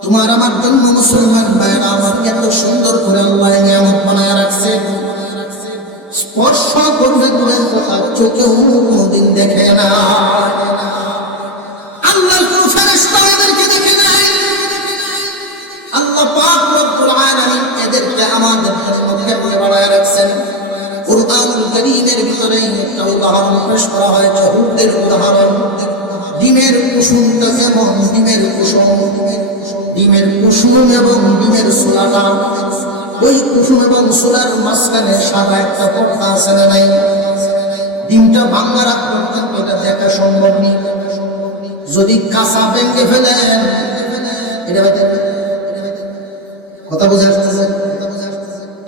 তোমার আমার জন্য মুসলমান ভাইরা আমার এত সুন্দর করে আল্লাহ নিয়ামত বানায় রাখছে, স্পর্শ করবে দূরের কথা, চোখেও কোনোদিন দেখে না। আল্লাহর কোন ফেরেশতা এদেরকে দেখে নাই। আল্লাহ পাক রব্বুল আলামিন এদেরকে আমাদের জন্য কেমনে বানায় রাখছেন। কুরআনুল কারীমের ভিতরে একটা উদাহরণ পেশ করা হয়েছে, হুদের উদাহরণ। ডিমের কুসুমটা যেমন ডিমের কুসুম এবং ডিমের সুলাটা, ওই কুসুম এবং সুলার মাঝখানে সাদা একটা পর্দা আছে না নাই? ডিমটা ভাঙার আগ পর্যন্ত এটা দেখা সম্ভব নেই। যদি কাঁচা ভেঙে ফেলেন, এটা কথা বুঝে আসতেছে?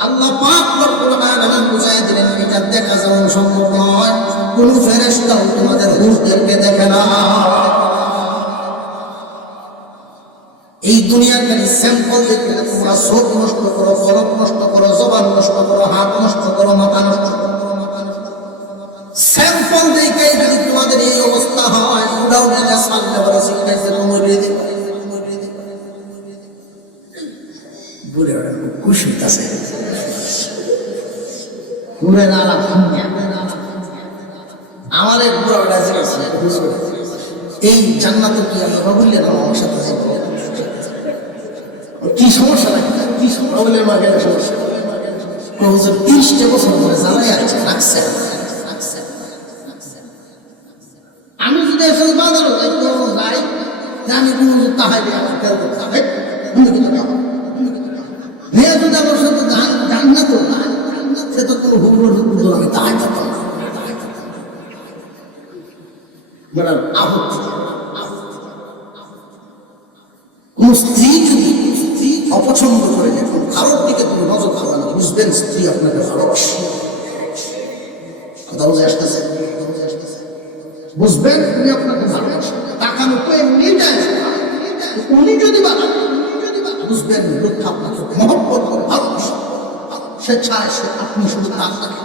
আল্লাহ পাক রব্বুল আলামিন বুঝায় দিলেন এটা দেখা যেমন সম্ভব নয়, কোন ফেরেশতাও তোমাদের হুজদেরকে দেখে না। এই দুনিয়ার খালি স্যাম্পল দেখে তোমরা চোখ নষ্ট করো, কলম নষ্ট করো, জবান নষ্ট করো, হাত নষ্ট করো, মাথা নষ্ট করো। স্যাম্পল দেখে যদি তোমাদের এই অবস্থা হয়, ওরাও দেখে সামনে বলে শিখাইছে মরে দেবে। বুড়ে ওরা খুব খুশি হইতেছে, ঘুরে না আমার এক বুড়া ওটা এই জান্নাতে কি আমরা বললেন আমার সাথে কি সমস্যা লাগে, কি সমস্যা বললেন আমার কেন সমস্যা? 30টা বছর ধরে জ্বালাই আছে, রাখছে। আমি যদি আসলে বাজারও যাই আমি কোনো তাহাই আমার খেয়াল করতে হবে, মেয়ে যদি আমার সাথে জান্নাত সে তো কোনো হুকুর আমি তাহাই করতাম না। কোন স্ত্রী যদি অপছন্দ করে দেখুন, কারোর দিকে তুমি নজর দেওয়া না, বুঝবেন স্ত্রী আপনাকে ভালোবাসে। কথা বুঝে আসতেছে? বুঝবেন উনি আপনাকে ভালোবাসে। তাকানো তো এমনি যায়, উনি যদি বানান বুঝবেন লোক আপনাকে মহব্বত করে ভালোবাসে। সে চায় সে আপনি শুধু তার থাকে।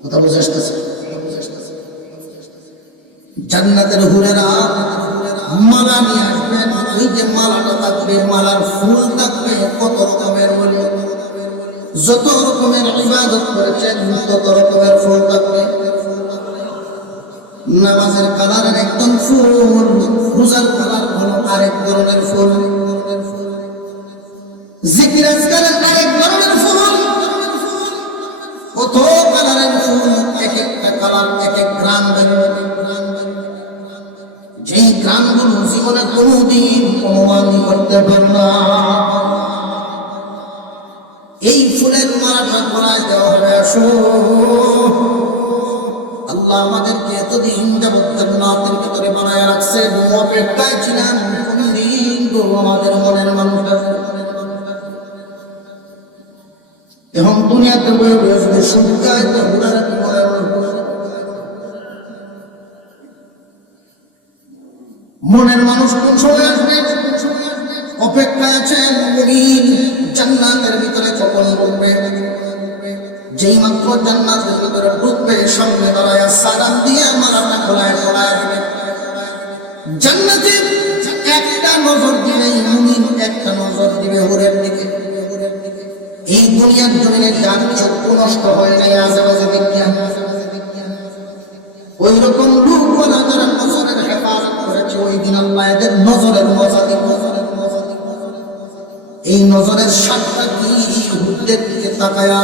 কথা বুঝে আসতেছে? জান্নাতের হুরেরা মালা নিয়ে আসবেন, ওই যে মালাটা থাকবে, মালার ফুল থাকবে কত রকমের বলি, যত রকমের ইবাদত করেছেন তত রকমের ফুল থাকবে। নামাজের কালারের একদম ফুল, রোজার কালার হলো আরেক ধরনের ফুল, জিকির আজকারের আরেক ধরনের ফুল, কত কালারের ফুল, এক একটা কালার এক এক গ্রাম বেরোবে। যেই গ্রামগুলো জীবনে কোনোদিন অনুমানই করতে পারবে না, এই ফুলের মালাটা গলায় দেওয়া হবে। আসো, আল্লাহ আমাদেরকে এতদিন যাবত জান্নাতের ভিতরে বানায় রাখছেন, অপেক্ষায় ছিলাম কোনদিন তো আমাদের মনের মানুষটা এখন দুনিয়াতে বয়ে বয়ে যদি সুবিধায় তো মনের মানুষ কোন সময় আসবে? অপেক্ষায় আছেন মুমিন জান্নাতের ভিতরে কখন ঢুকবে? যেই মাত্র জান্নাতের ভিতরে ঢুকবে, সামনে দাঁড়ায় সালাম দিয়ে মালাটা খোলায় খোলায় দিবে। জান্নাতে একটা নজর দিবে মুমিন, একটা নজর দিবে হুরের দিকে। এই দুনিয়ার জমিনে যার চক্ষু নষ্ট হয় নাই আজেবাজে বিজ্ঞান, ওই রকম লোক বলা যারা নজরের হেফাজত করেছে, ওই দিন আল্লাহ এদের নজরের মজা দিব। এই নজরের সাতটা কি হুরদের দিকে তাকায়া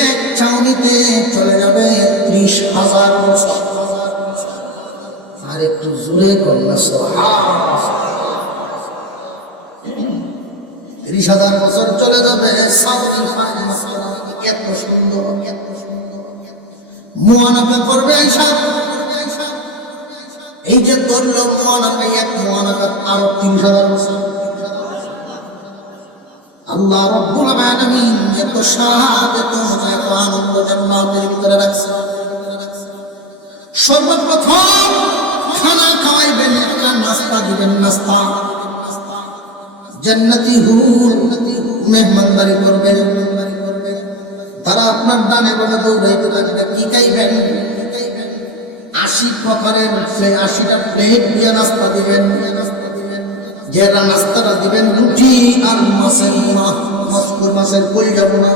এক চাউনিতে চলে যাবে 30,000 বছর। আর একটু জোরে করলে 30,000 বছর চলে যাবে। এত সুন্দর মুআনাকা করবে হিসাব। এই যে ধরল মুআনাকা, এক মুআনাকা আরো 30,000 বছর। আল্লাহ রাব্বুল আলামিন এত শাহাদাত, এত আনন্দ জান্নাতের ভিতরে রাখছে। সর্বপ্রথম খানা খাওয়াইবেন, একটা নাস্তা দিবেন, নাস্তা জান্নাতি হুর মেহমানদারি করবেন। তারা আপনার ডানে বামে দৌড়াইতে লাগবে। কি খাইবেন? 80 প্রকারের, সেই 80টা প্লেট দিয়ে নাস্তা দিবেন। যেটা নাস্তাটা দিবেন রুটি আর মাছের বোনা, মাছের কলিজা বোনা,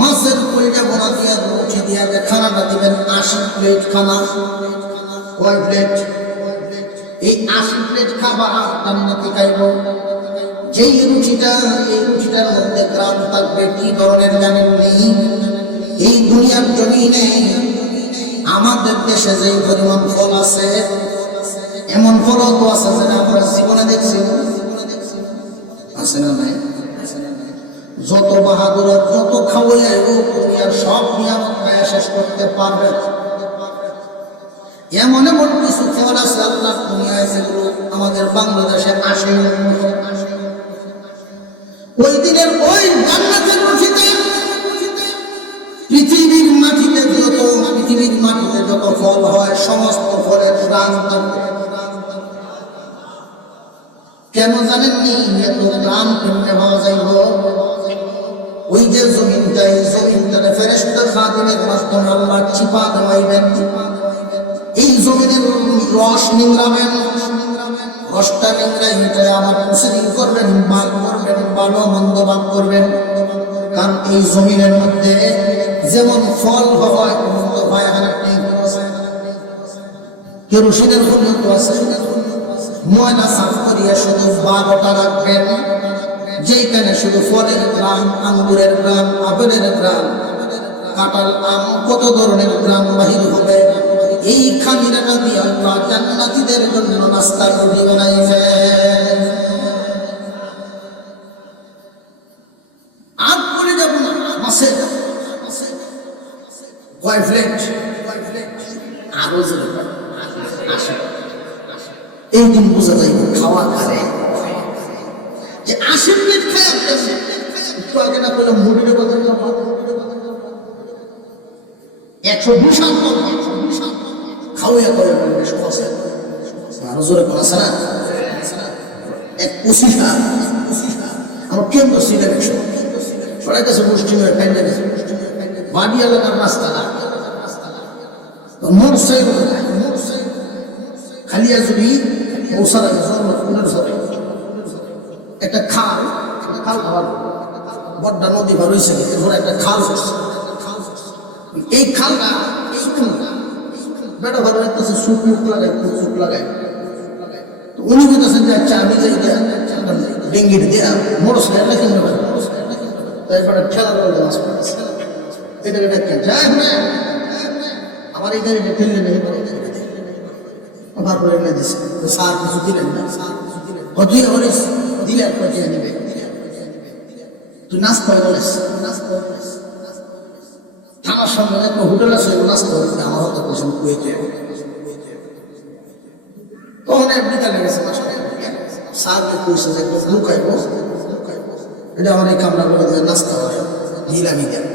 মাছের কলিজা বোনা দিয়ে রুটি দিয়ে খানাটা দিবেন। 80 প্লেট খানা। কয় প্লেট? এই 80 প্লেট খাবার জান্নাতি খাইব। যেই রুটিটা, এই রুটিটার মধ্যে গ্রাম থাকবে কি ধরনের জানেন? এই দুনিয়ার জমিনে আমাদের দেশে যে পরিমাণ ফল আছে, এমন ফলও তো আছে যেটা আমরা জীবনে দেখছি। আছে না নাই? যত বাহাদুর, যত খাওয়াই দুনিয়ার সব নিয়ামত খায়া শেষ করতে পারবে। এমন এমন কিছু ফল আছে আল্লাহ দুনিয়ায় যেগুলো আমাদের বাংলাদেশে আসে। ওই দিনের ওই জান্নাতের রুটিতে পৃথিবীর মাটিতে যত ফল হয় সমস্ত ফলের গ্রাম থাকবে। কেন জানেননি? এত গ্রাম কেমনে পাওয়া যাইব? ওই যে জমিনটা, এই জমিনটারে ফেরেশতা খাদিমের মাধ্যমে আল্লাহ চিপা দেওয়াইবেন। এই জমিনের রস নিংড়াবেন, রসটা নিংড়াই এটা আবার প্রসেসিং করবেন, ভাগ করবেন, ভালো মন্দ ভাগ করবেন। কারণ এই জমিনের মধ্যে যেমন ফল হয়, মন্দ হয়, কেরোসিনের পরিণত আছে। ময়লা সাফ করিয়া শুধু 12টা রাখবেন, যেখানে শুধু ফলের গ্রাম, আঙ্গুরের গ্রাম, আপেলের গ্রাম, কাঁঠাল, আম, কত ধরনের গ্রাম বাহির হবে। এই খামিরাটা দিয়ে আল্লাহ জান্নাতীদের জন্য নাস্তার রুটি বানাইবেন। আর বলে যাব না মাছের কয় প্লেট, আরো জোরে আসে। এই দিন বোঝা যাইব খাওয়া খাবে যে 80 প্লেট খায়। একটু আগে না বললাম মুড়ির কথা, 120 খাওয়া করে বলবে সব আছে। আরো জোরে কোন আছে না? 25 আমার কেন্দ্র সিলেট সবাই কাছে গোষ্ঠী হয়ে ফেলে গেছে। বাড়ি এলাকার রাস্তা না খালিয়া যদি মৌসারা একটা খাল খাবার বড্ডা নদী ভার হয়েছে, একটা খাল। এই খালটা বেটা ভালো লাগতেছে, সুখ মুখ লাগায়, সুখ লাগায়। তো উনি বলতেছেন যে আচ্ছা আমি ডেঙ্গির দেয়া মোটর সাইকেলটা কিনতে পারি, তারপরে ঠেলা করে মাছ পড়েছে। এটা যায় না, আমার এই গাড়িটা ফেললে নেই, আবার করে এনে দিচ্ছে। সার কিছু দিলেন না, হদিয়ে হরিস দিলে এক পয়সা নিবে। তুই নাস্তা বলিস, থানার সামনে একটা হোটেল আছে, নাস্তা হয়েছে আমার হতে পয়সা কুয়েতে। তখন বিকালে গেছে সারকে পয়সা লুকাইব, এটা আমার এই কামরা করে দিয়ে নাস্তা হয় নিলামি দেয়।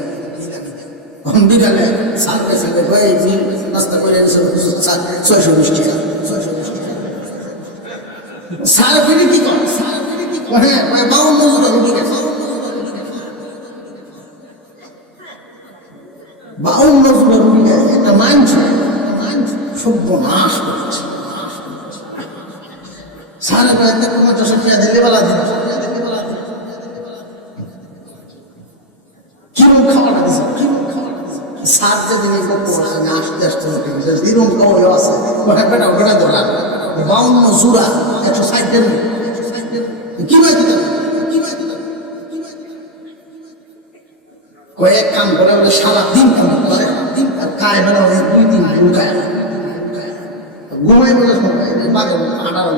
তখন বিকালে সার পয়সা নাস্তা করে 620 টাকা। সার ফিরে কি করে? হ্যাঁ 52 রুটি গেছে, 52 রুটি গেছে। একটা মানছে সভ্যনাশ করছে। সারা বেলাতে কোনো চষে দিলে বেলা দিন কিরম খাওয়াটা দিছে সার যেদিন এই বক্তব্য আসে আসতে আসতে এরকম খাওয়া আছে ওটা পেটা ওটা ধরা 52 জোড়া 160 দিন কি ভাই কয়েক কাম করে বলে সারা দিন কাম করে আর খায় বেলা ওই 2-3 দিন খায় ঘুমাই বলে বাঘে আটার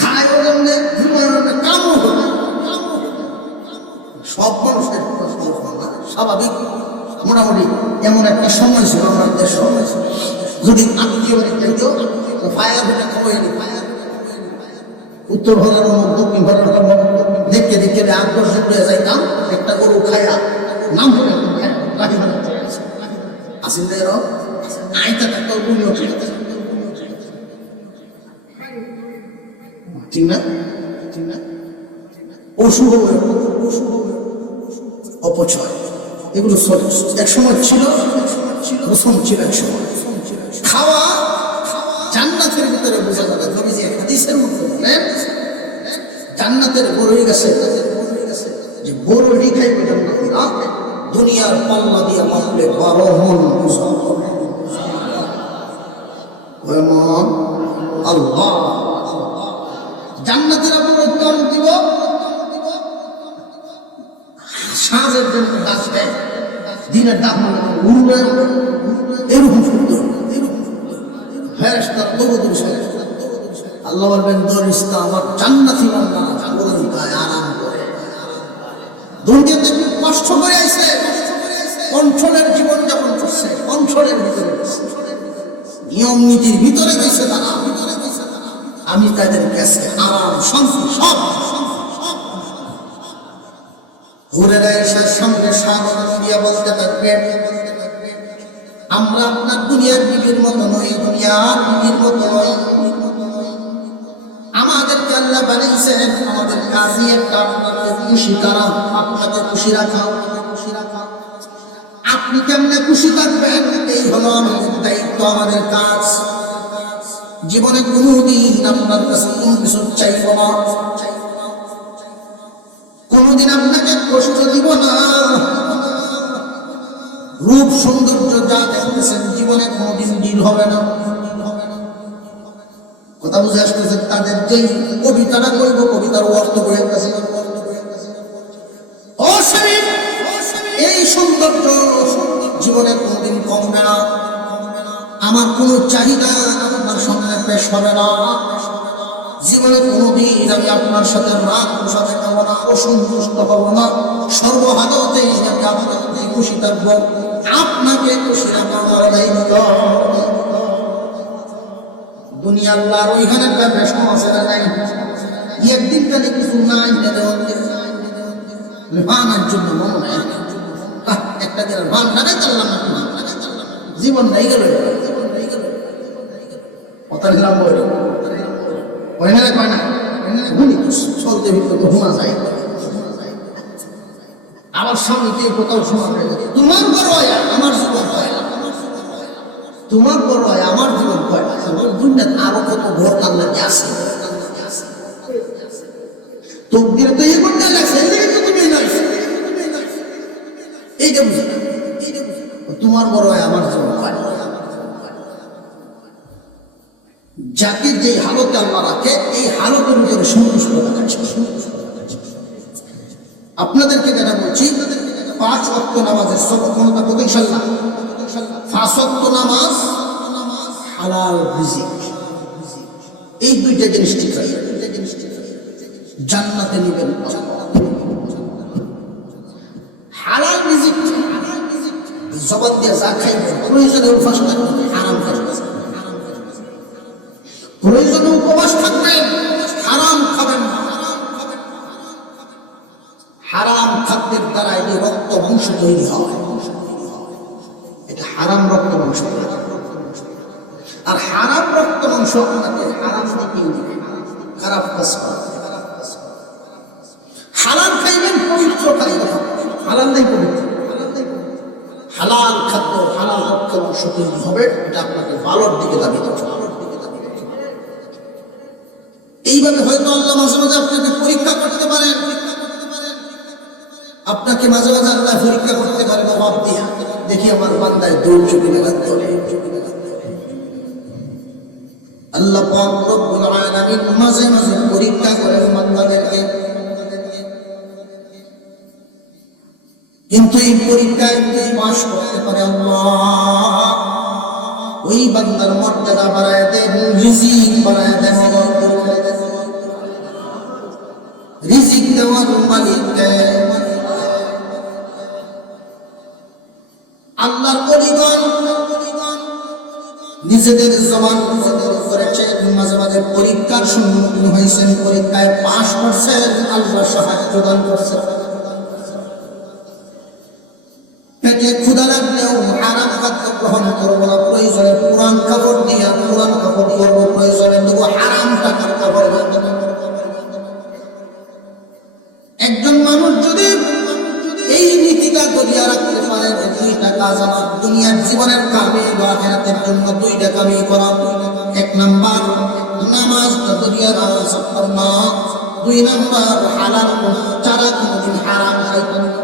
খায় বলে ঘুমাই বলে কামও হবে সব মানুষের স্বাভাবিক মোটামুটি এমন একটা সময় ছিল আমাদের সময় যদি আত্মীয় যাইত ফায়ার হলে খবর উত্তর ভারত দক্ষিণ ভারত দেখতে দেখতে 8-10 দিন যাইতাম একটা গরু খায়া নাম করে আসেন আইতা থাকতো ঠিক না ঠিক না পশু হবে অপচয় এগুলো এক সময় ছিল রসম ছিল এক সময় খাওয়া জান্নাতের ভিতরে বোঝা যাবে তুমি যে হাদিসের মধ্যে বলেন জান্নাতের বড়ই গেছে যে বড়ই খাইবে জান্নাতীরা দুনিয়ার পাল্লা দিয়ে মাপলে 12 মণ ওজন ওমন আল্লাহ জান্নাতীরা বড়ই কম দিব সাজের জন্য গাছ দেয় দিনের দাম উড়বে এরকম সুন্দর ফেরেশতারা দৌড় শুনে আল্লাহ বলবেন দরিস্তা আমার জান্নাতি বান্দা জান্নাতে আরাম করে দুনিয়াতে খুব কষ্ট করে আইছে কন্ট্রোলের জীবন যাপন করছে কন্ট্রোলের ভিতরে নিয়ম নীতির ভিতরে গেছে তারা আমি তাদের কাছে আরাম শান্তি সব ঘুরে রাইসার সামনে সাগর দিয়া বলতে থাকবে আমরা আপনার দুনিয়ার বিবির মতো নই দুনিয়ার বিবির মতো নই আমাদেরকে আল্লাহ বানিয়েছেন আমাদের কাজই একটা আপনাকে খুশি করা আপনাকে খুশি রাখা আপনি কেমনে খুশি থাকবেন এই হলো আমাদের দায়িত্ব আমাদের কাজ জীবনে কোনোদিন আপনার কাছে কোনো কিছু চাইব না কোনদিন আপনাকে কষ্ট দিব না রূপ সৌন্দর্য যা দেখতেছেন জীবনে কোনদিন ডিল হবে না কথা বুঝে আসতেছে তাদের যেই কবিতাটা কইব কবিতার অর্থ বইয়ের কাছে ও শরীফ এই সৌন্দর্য জীবনে কোনদিন কমবে না আমার কোনো চাহিদা আপনার সামনে পেশ হবে না জীবনে কোনোদিন আমি আপনার সাথে রাগ পোষাতে পারবো না অসন্তুষ্ট হব না সর্বহালতে আমি আপনার খুশি থাকবো আপনাকে খুশি রাখার দায়িত্ব দুনিয়া আল্লাহর ওইখানে একটা সমস্যা নাই একদিন কালে কিছু নাই ভাঙার জন্য মনে হয় একটা দিন ভাঙ লাগাই চললাম না জীবন নাই গেল কথা দিলাম ওইখানে কয় না চলতে ভিতরে ঘুমা যায় আমার স্বামীকে কোথাও শোনা হয়ে যায় তোমার বড় হয় আমার জীবন হয় তোমার বড় হয় আমার জীবন হয় দুনিয়াতে আরো কত ঘর আল্লাহ আছে তকদিরে তো এই করতে লাগছে তুমি এইটা বুঝে তোমার বড় হয় আমার জীবন হয় যাকে যে হালতে আল্লাহ রাখে এই হালতের ভিতরে সন্তুষ্ট আপনাদেরকে যারা বলছি 5 ওয়াক্ত নামাজের সক্ষমতা কত ইনশাআল্লাহ 5 ওয়াক্ত নামাজ হালাল রিজিক এই দুইটা জিনিস ঠিক আছে জান্নাতে নেবেন হালাল রিজিক জবান দিয়ে যা খাইবেন প্রয়োজনে উপাস থাকবেন হারাম খাবেন প্রয়োজনে উপবাস থাকবেন হারাম খাবেন হারাম খাদ্যের দ্বারা এটি রক্ত বংশ তৈরি হয় এটা হারাম রক্ত বংশ আর হারাম রক্ত বংশ আপনাকে হারাম দিকে খারাপ কাজ করে হালাল খাইবেন পবিত্র খাদ্য হালাল নেই পবিত্র হালাল খাদ্য হালাল রক্ত বংশ তৈরি হবে এটা আপনাকে ভালোর দিকে দাবি করবে এইভাবে হয়তো আল্লাহ মাঝে মাঝে আপনাকে পরীক্ষা করতে পারেন, আপনাকে মাঝে মাঝে আল্লাহ পরীক্ষা করতে পারেন অভাব দিয়া, দেখি আমার বান্দায় ধৈর্য কিনা ধরে। আল্লাহ পাক রব্বুল আলামিন মাঝে মাঝে পরীক্ষা করেন বান্দাদেরকে, কিন্তু এই পরীক্ষায় পাস করতে পারে আল্লাহ ওই বান্দার মর্যাদা বাড়ায় দেন, রিজিক বাড়ায় দেন। রিজিক দেওয়ার মালিক আল্লাহর ওলিগণ নিজেদের জবান করেছেন, মাঝে মাঝে পরীক্ষার সম্মুখীন হয়েছেন, পরীক্ষায় পাস করছেন, আল্লাহ সাহায্য দান করছেন। পেটে ক্ষুধা লাগলেও হারাম খাদ্য গ্রহণ করবো না, প্রয়োজনে পুরান কাপড় দিয়া পুরান কাপড় করবো, প্রয়োজনে তবু হারাম টাকার কাপড়। একজন মানুষ যদি এই নীতিটা ধরিয়া রাখতে পারে, 2 টাকা আমার দুনিয়ার জীবনের কামে বা আখিরাতের জন্য 2 টাকা কামাই করা। 1 নাম্বার নামাজটা ধরিয়া রাখা না, 2 নাম্বার হালাল চারা কোনদিন হারাম খাইতাম না,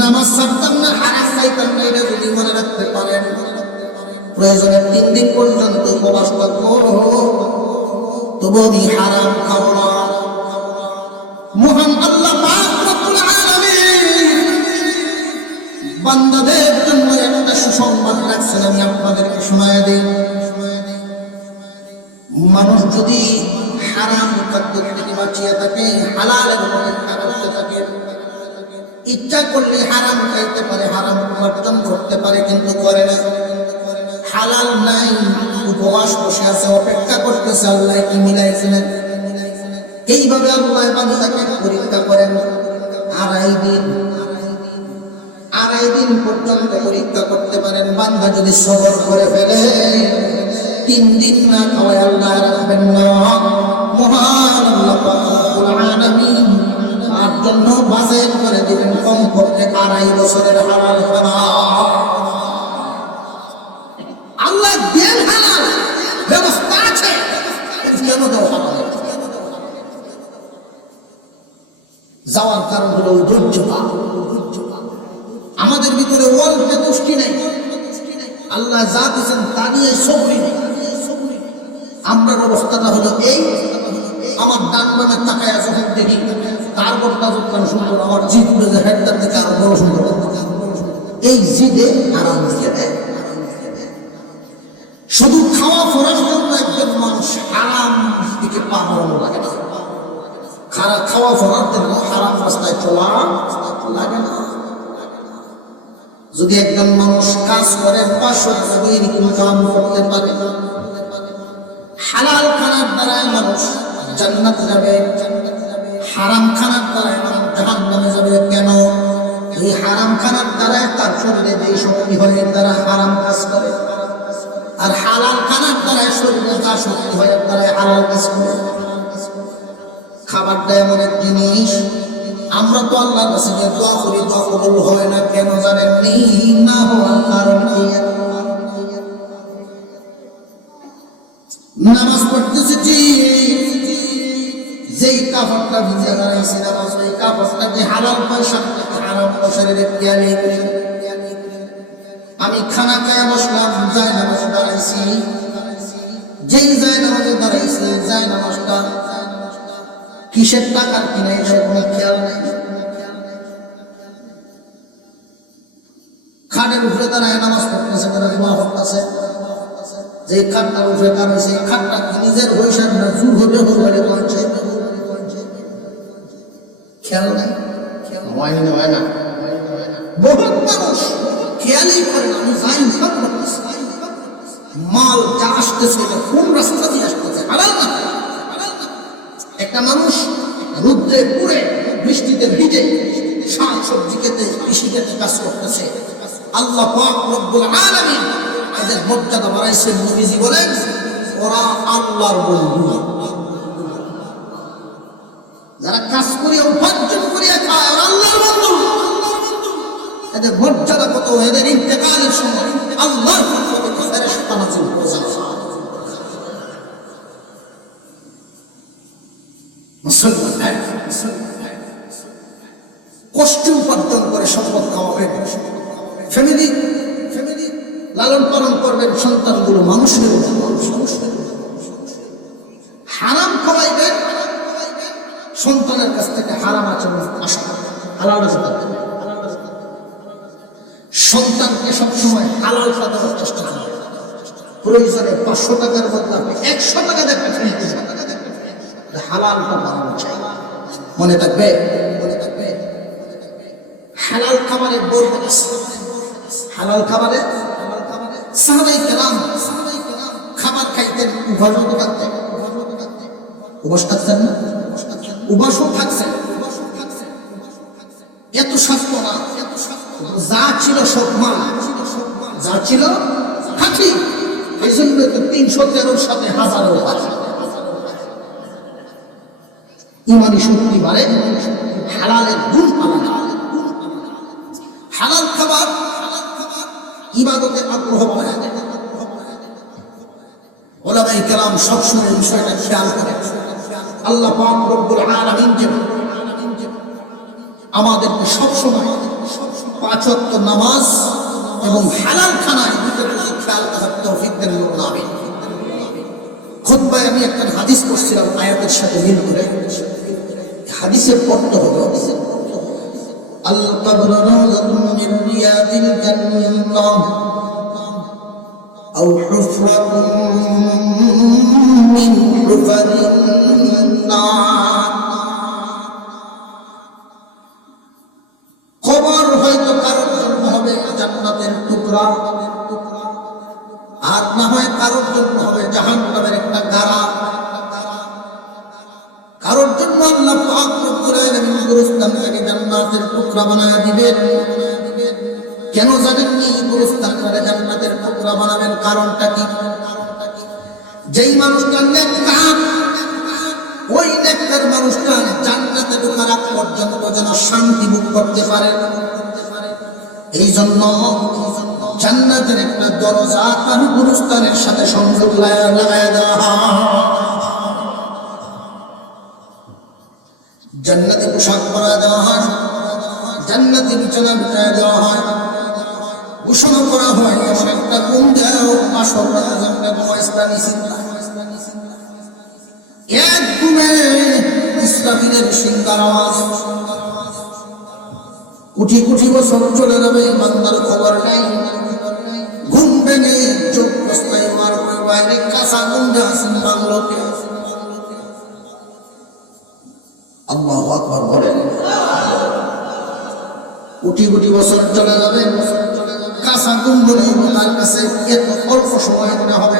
নামাজ ছাড়তাম না, হারাম খাইতাম না, এটা যদি মনে রাখতে পারেন, প্রয়োজনে 3 দিন পর্যন্ত উপবাস থাকবো, তবু আমি হারাম খাবো না। মহান আল্লাহ পাক রব্বুল আলামিন বান্দাদের জন্য একটা সুসংবাদ রাখছেন, আমি আপনাদেরকে শোনায় দিই। মানুষ যদি হারাম খাদ্য থেকে বাঁচিয়ে থাকে, হালালের মধ্যে করতে থাকে, ইচ্ছা করলে হারাম খাইতে পারে, হারাম উপার্জন করতে পারে, কিন্তু করে না। হালাল নাই, উপবাস বসে আছে, অপেক্ষা করতেছে আল্লাহ কি মিলাইছিলেন। এইভাবে আল্লাহ বান্দাকে পরীক্ষা করেন 2.5 দিন, 2.5 দিন পর্যন্ত পরীক্ষা করতে পারেন। বান্দা যদি সবর করে ফেলে, 3 দিন না খাওয়ায় আল্লাহ রাখবেন না। মহান আল্লাহ পাক রব্বুল আলামিন তার জন্য বাজেট করে দিবেন কমপক্ষে 2.5 বছরের হালাল খানা। আল্লাহ দেন, হালাল ব্যবস্থা আছে, কেন দাও হালাল? যাওয়ার কারণ হলো ধৈর্যতা। আমাদের ভিতরে অল্পে তুষ্টি নেই, আল্লাহ যা দিয়েছেন তা দিয়ে সবরি নেই। আমরা অবস্থাটা হলো এই, আমার ডান বামে তাকায় যখন দেখি তার বড়টা যখন সুন্দর, আমার জিদ বেজে হেডটার থেকে আরো বড় সুন্দর, এই জিদে আরাম দিয়ে দেয়। শুধু খাওয়া ফরাস জন্য একজন মানুষ হারাম দিকে পা বাড়ানো লাগে না, খাওয়া ফরার জন্য হারাম রাস্তায় চলা লাগে না। যদি একজন মানুষ কাজ করে 500 টাকা দিয়ে ইনকাম করতে পারে, হালাল খানার দ্বারাই মানুষ জান্নাত যাবে, হারাম খানার দ্বারাই মানুষ জাহান্নামে যাবে। কেন? এই হারাম খানার দ্বারাই তার শরীরে যে শক্তি হয়, তারা হারাম কাজ করে, আর হালাল খানার দ্বারাই শরীরে যা শক্তি হয়, তারাই হালাল কাজ করে। খাবারটা এমন এক জিনিস, আমরা তো আল্লাহর কাছে যে দোয়া করি, দোয়া কবুল হয় না। কেন জানেননি? না হওয়ার কারণ কি? নামাজ পড়তেছি যেই কাপড়টা ভিজে দাঁড়াইছি, নামাজ ওই কাপড়টা যে হালাল পয়সা, হারাম শরীরে খেয়ালি। আমি খানা খায় বসলাম, যাই নামাজ দাঁড়াইছি, যেই যাই নামাজে দাঁড়াইছি, যাই নামাজটা কিসের টাকার কিনে, সে কোনো খেয়াল নেই। খাটের উপরে দাঁড়ায় নামাজ পড়তেছে, তারা দোয়া করতেছে, যে খাটটার উপরে দাঁড়াইছে, খাটটা কি নিজের পয়সা না জোর হতে হতে বলছে, খেয়াল নাই। হয় না, বহুত মানুষ খেয়ালই করে না। আমি যাই মাল যা আসতেছে কোন রাস্তা দিয়ে আসতেছে, হালাল না। একটা মানুষ রুদ্রে পুড়ে বৃষ্টিতে ভিজে শাক সবজি খেতে, কৃষি খেতে কাজ করতেছে, আল্লাহ পাক রব্বুল আলামিন এদের মর্যাদা বাড়াইছেন। নবীজি বলেন ওরা আল্লাহর বন্ধু। যারা কাজ করিয়া উপার্জন করিয়া খায়, ওরা আল্লাহর বন্ধু। এদের মর্যাদা কত, এদের ইন্তেকালের সময় আল্লাহর পক্ষ থেকে ফেরেশতা নাযিল করেছেন। লালন পালন করবেন সন্তানগুলো মানুষের হারাম খাওয়াইবেন, সন্তানের কাছ থেকে হারাম আচরণ আশা হালাল রাস্তা দেবেন। সন্তানকে সবসময় হালাল দেওয়ার চেষ্টা করবেন। প্রয়োজনে 500 টাকার বদলে আপনি 100 টাকা দেখবেন, হালালটা বানানো চাই। মনে থাকবে হালাল খাবারের বরকত আছে। হালাল খাবারে সাহাবায়ে কেরাম খাবার খাইতেন, উপাসও থাকতেন, উপাস থাকতেন না, উপাসও থাকছেন। এত স্বাস্থ্য না, যা ছিল সব মা, যা ছিল খাঁটি। এই জন্য তো 313 সাথে হাজারো ইমানি শক্তি বাড়ে। হালালের গুণ আলাদা। হালাল খাবার ইবাদতে আগ্রহ বাড়ায় দেয়। ওলামায়ে কেরাম সবসময় বিষয়টা খেয়াল করে। আল্লাহ পাক রব্বুল আলামিন যেন আমাদেরকে সবসময় 5 ওয়াক্ত নামাজ এবং হালাল খানায় খেয়াল রাখার তৌফিক দেন। আমিন। খুতবায় আমি একটা হাদিস পড়ছিলাম আয়াতের সাথে মিল করে। হাদিসের অর্থ হলো আল কবর রাওযাতুন মিন রিয়াদিল জান্নাহ আও হুফরাতুন মিন হুফারিন নার। কবর হয়তো কারোর জন্য হবে জান্নাতের টুকরা, আর না হয় কারোর জন্য হবে জাহান্নামের একটা গাড়া। কারোর জন্য আল্লাহ পাক রব্বুল আলামিন গুরুস্থানটাকে জান্নাতের টুকরা বানায় দিবেন। কেন জানেন কি গুরুস্থানটাকে জান্নাতের টুকরা বানাবেন? কারণটা কি? যেই মানুষটা নেককার, ওই নেককার মানুষটা জান্নাতে ঢোকার আগ পর্যন্ত যেন শান্তি ভোগ করতে পারে। এই জন্য জান্নাতের একটা দরজা তার গুরুস্থানের সাথে সংযোগ লাগায় দেওয়া হয়। জান্নাতি পোশাক পরা দেওয়া হয়, জান্নাতি বিছানা বিছায় দেওয়া হয়, ঘোষণা করা হয় এমন একটা ঘুম দেও আসর রাতে যেমন ইসলামী চিন্তা। এক ঘুমে ইসরাফিলের সিংহার আওয়াজ, কোটি কোটি বছর চলে যাবে, বান্দার খবর নাই। ঘুম ভেঙে চোখ বস্তায় মার বাইরে কাঁচা গুন্ডা আসেন বাংলোকে। আল্লাহু আকবার বলেন। কোটি কোটি বছর চলে যাবে, কাঁচা গুন্ডা তার কাছে এত অল্প সময় মনে হবে।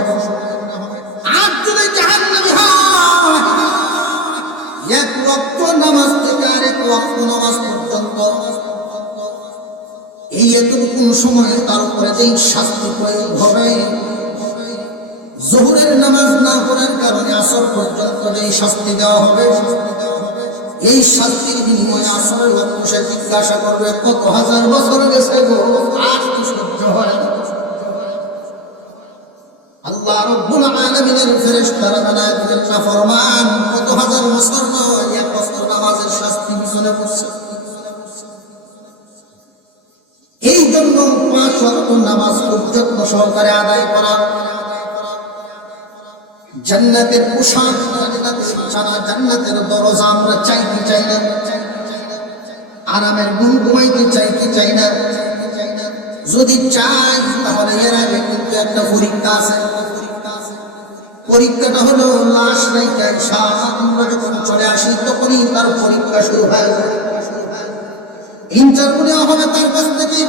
আর যদি জাহান্নামী হয়, 1 ওয়াক্ত নামাজ থেকে আর 1 ওয়াক্ত নামাজ পর্যন্ত এই এতটুকু সময়ে তার উপরে যেই শাস্তি প্রয়োগ হবে, যোহরের নামাজ না পড়ার কারণে আসর পর্যন্ত যেই শাস্তি দেওয়া হবে, এই শাস্তির বিনিময়ে আসরের লোক সে জিজ্ঞাসা করবে কত হাজার বছর গেছে গো, আর কি সহ্য হয় না। আল্লাহ রাব্বুল আলামিনের ফেরেশতারা জানায় দিলেন নাফরমান কত হাজার বছর নয়, 1 বছর নামাজের শাস্তি পিছনে পড়ছে। এই জন্য 5 ওয়াক্ত নামাজ খুব যত্ন সহকারে আদায় করা। জান্নাতের পোশাক, জান্নাতের দরজা আমরা চাইতে চাই না, আরামের ঘুম ঘুমাইতে চাইতে চাই না। যদি চাই তাহলে এর আগে কিন্তু একটা পরীক্ষা আছে। পরীক্ষাটা হলো লাশ রাইখা আমরা যখন চলে আসি তখনই তার পরীক্ষা শুরু হয়। ইন্টারভিউ নেওয়া হবে তার কাছ থেকে।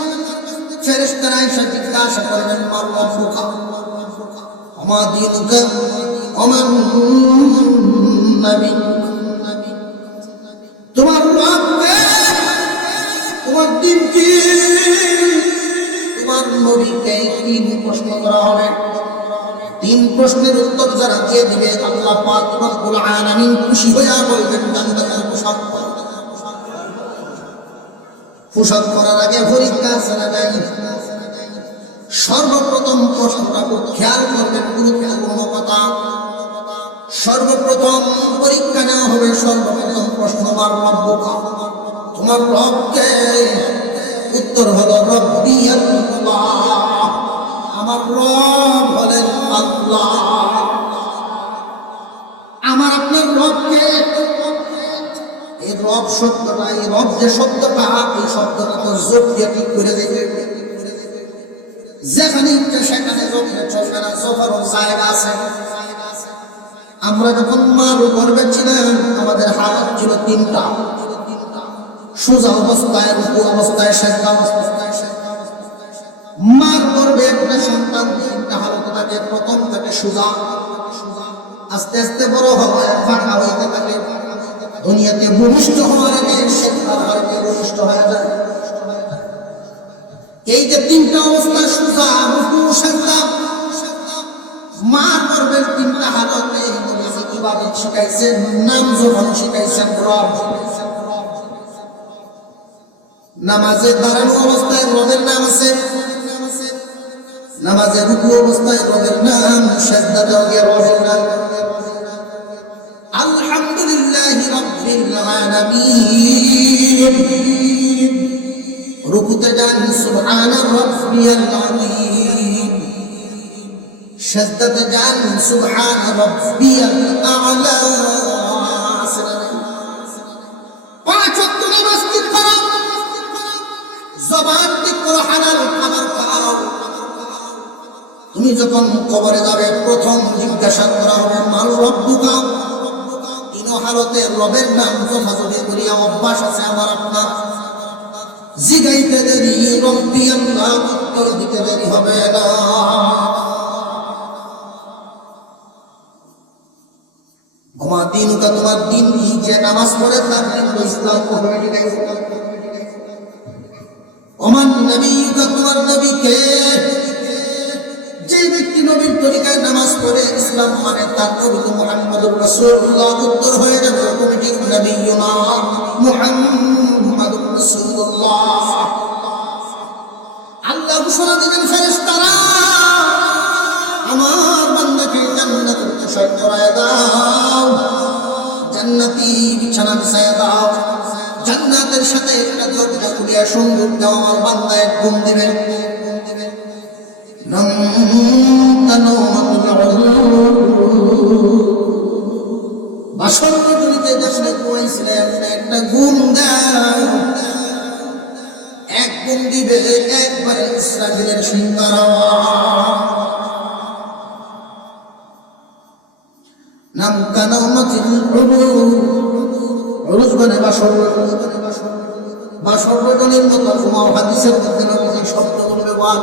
ফেরেশতারা এসে জিজ্ঞাসা করবেন মা রাব্বুকা ওয়া দীনুকা ওয়া মান নবী, তোমার রব কে, তোমার দ্বীন কি, তোমার নবী কে? 3 প্রশ্ন করা হবে। 3 প্রশ্নের উত্তর যারা দিয়ে দিবে আল্লাহ পাক রব্বুল আলামিন খুশি হয়ে বলবেন জান্নাতের পোশাক পরো। পোশাক পরার আগে পরীক্ষা ছাড়া যায়। সর্বপ্রথম প্রশ্নটা খুব খেয়াল করবেন, গুরুত্বপূর্ণ কথা। সর্বপ্রথম পরীক্ষা নেওয়া হবে, সর্বপ্রথম প্রশ্ন আমার রব্বুকা, তোমার রব কে? উত্তর হলো রব্বি আল্লাহ, রব যে শব্দটা, এই শব্দটা তো যোগ দিয়ে ঠিক করে দেবে। যেখানে ইচ্ছা সেখানে যোগ চলবে না, যোগেরও জায়গা আছে। আমরা যখন মার গর্ভে ছিলাম আমাদের হালত ছিল তিনটা, সোজা অবস্থায়, রুকু অবস্থায়, সেজদা অবস্থায়। মার গর্ভে একটা সন্তান তিনটা হালত থাকে। প্রথম থাকে সোজা, আস্তে আস্তে বড় হবে, ফাঁকা হইতে থাকে। দুনিয়াতে ভূমিষ্ঠ হওয়ার আগে সেজদার হালতে ভূমিষ্ঠ হয়ে যায়। এই যে তিনটা অবস্থা, সোজা, রুকু, সেজদা, মার গর্ভের তিনটা হালতে ইবাদত শিখাইছেন, নাম যখন শিখাইছেন রব। নামাজে দাঁড়ানো অবস্থায় রবের নাম আছে, নামাজে রুকু অবস্থায় রবের নাম, সেজদাতে গিয়ে রবের নাম। আলহামদুলিল্লাহি রাব্বিল আলামিন। রুকুতে যান সুবহানা রাব্বিয়াল আযীম, সেজদাতে যান সুবহানা রাব্বিয়াল আ'লা। পাঁচ ওয়াক্ত নামাজ ঠিক করো, জবান ঠিক করো, হালাল খাবার খাও। তুমি যখন কবরে যাবে প্রথম জিজ্ঞাসা করা হবে মাল রব্বুকা। তিন হালতে রবের নাম জফাজফি করিয়া অভ্যাস আছে আমার আপনার। জিগাইতে দেরি রব্বি আল্লাহ, উত্তর দিতে দেরি হবে না। তোমার দিনটা তোমার দিন, যে নামাজ পড়ে তার দিন ইসলাম অটোমেটিক। ওমান নবীকা, তোমার নবীকে। যে ব্যক্তি নবীর তরিকায় নামাজ পড়ে ইসলাম মানে তার নবী তো মুহাম্মদুর রাসূলুল্লাহ। উত্তর হয়ে যাবে অটোমেটিক নবিয়ুনা মুহাম্মদুর রাসূলুল্লাহ। আল্লাহ ঘোষণা দিবেন ফেরেশতারা, আমার বান্দাকে জান্নাতুল মুশার করায় দাও, জান্নাতি বিছানা বিছায়া দাও। জান্নাতের সাথে একটা দরজা খুলিয়া সুন্দর দাও, আমার বান্দা এক ঘুম দিবে। বাসর গলিতে যেখানে ঘুমাইছিলেন একটা ঘুম দাও, এক ঘুম দিবে একবারে ইসরাফিলের সিংহার আওয়াজ। নাম কানামাতিল উরুজ মানে বাসর গলির মতো ঘুমাও। হাদিসের মধ্যে নবীজি শব্দগুলো ব্যবহার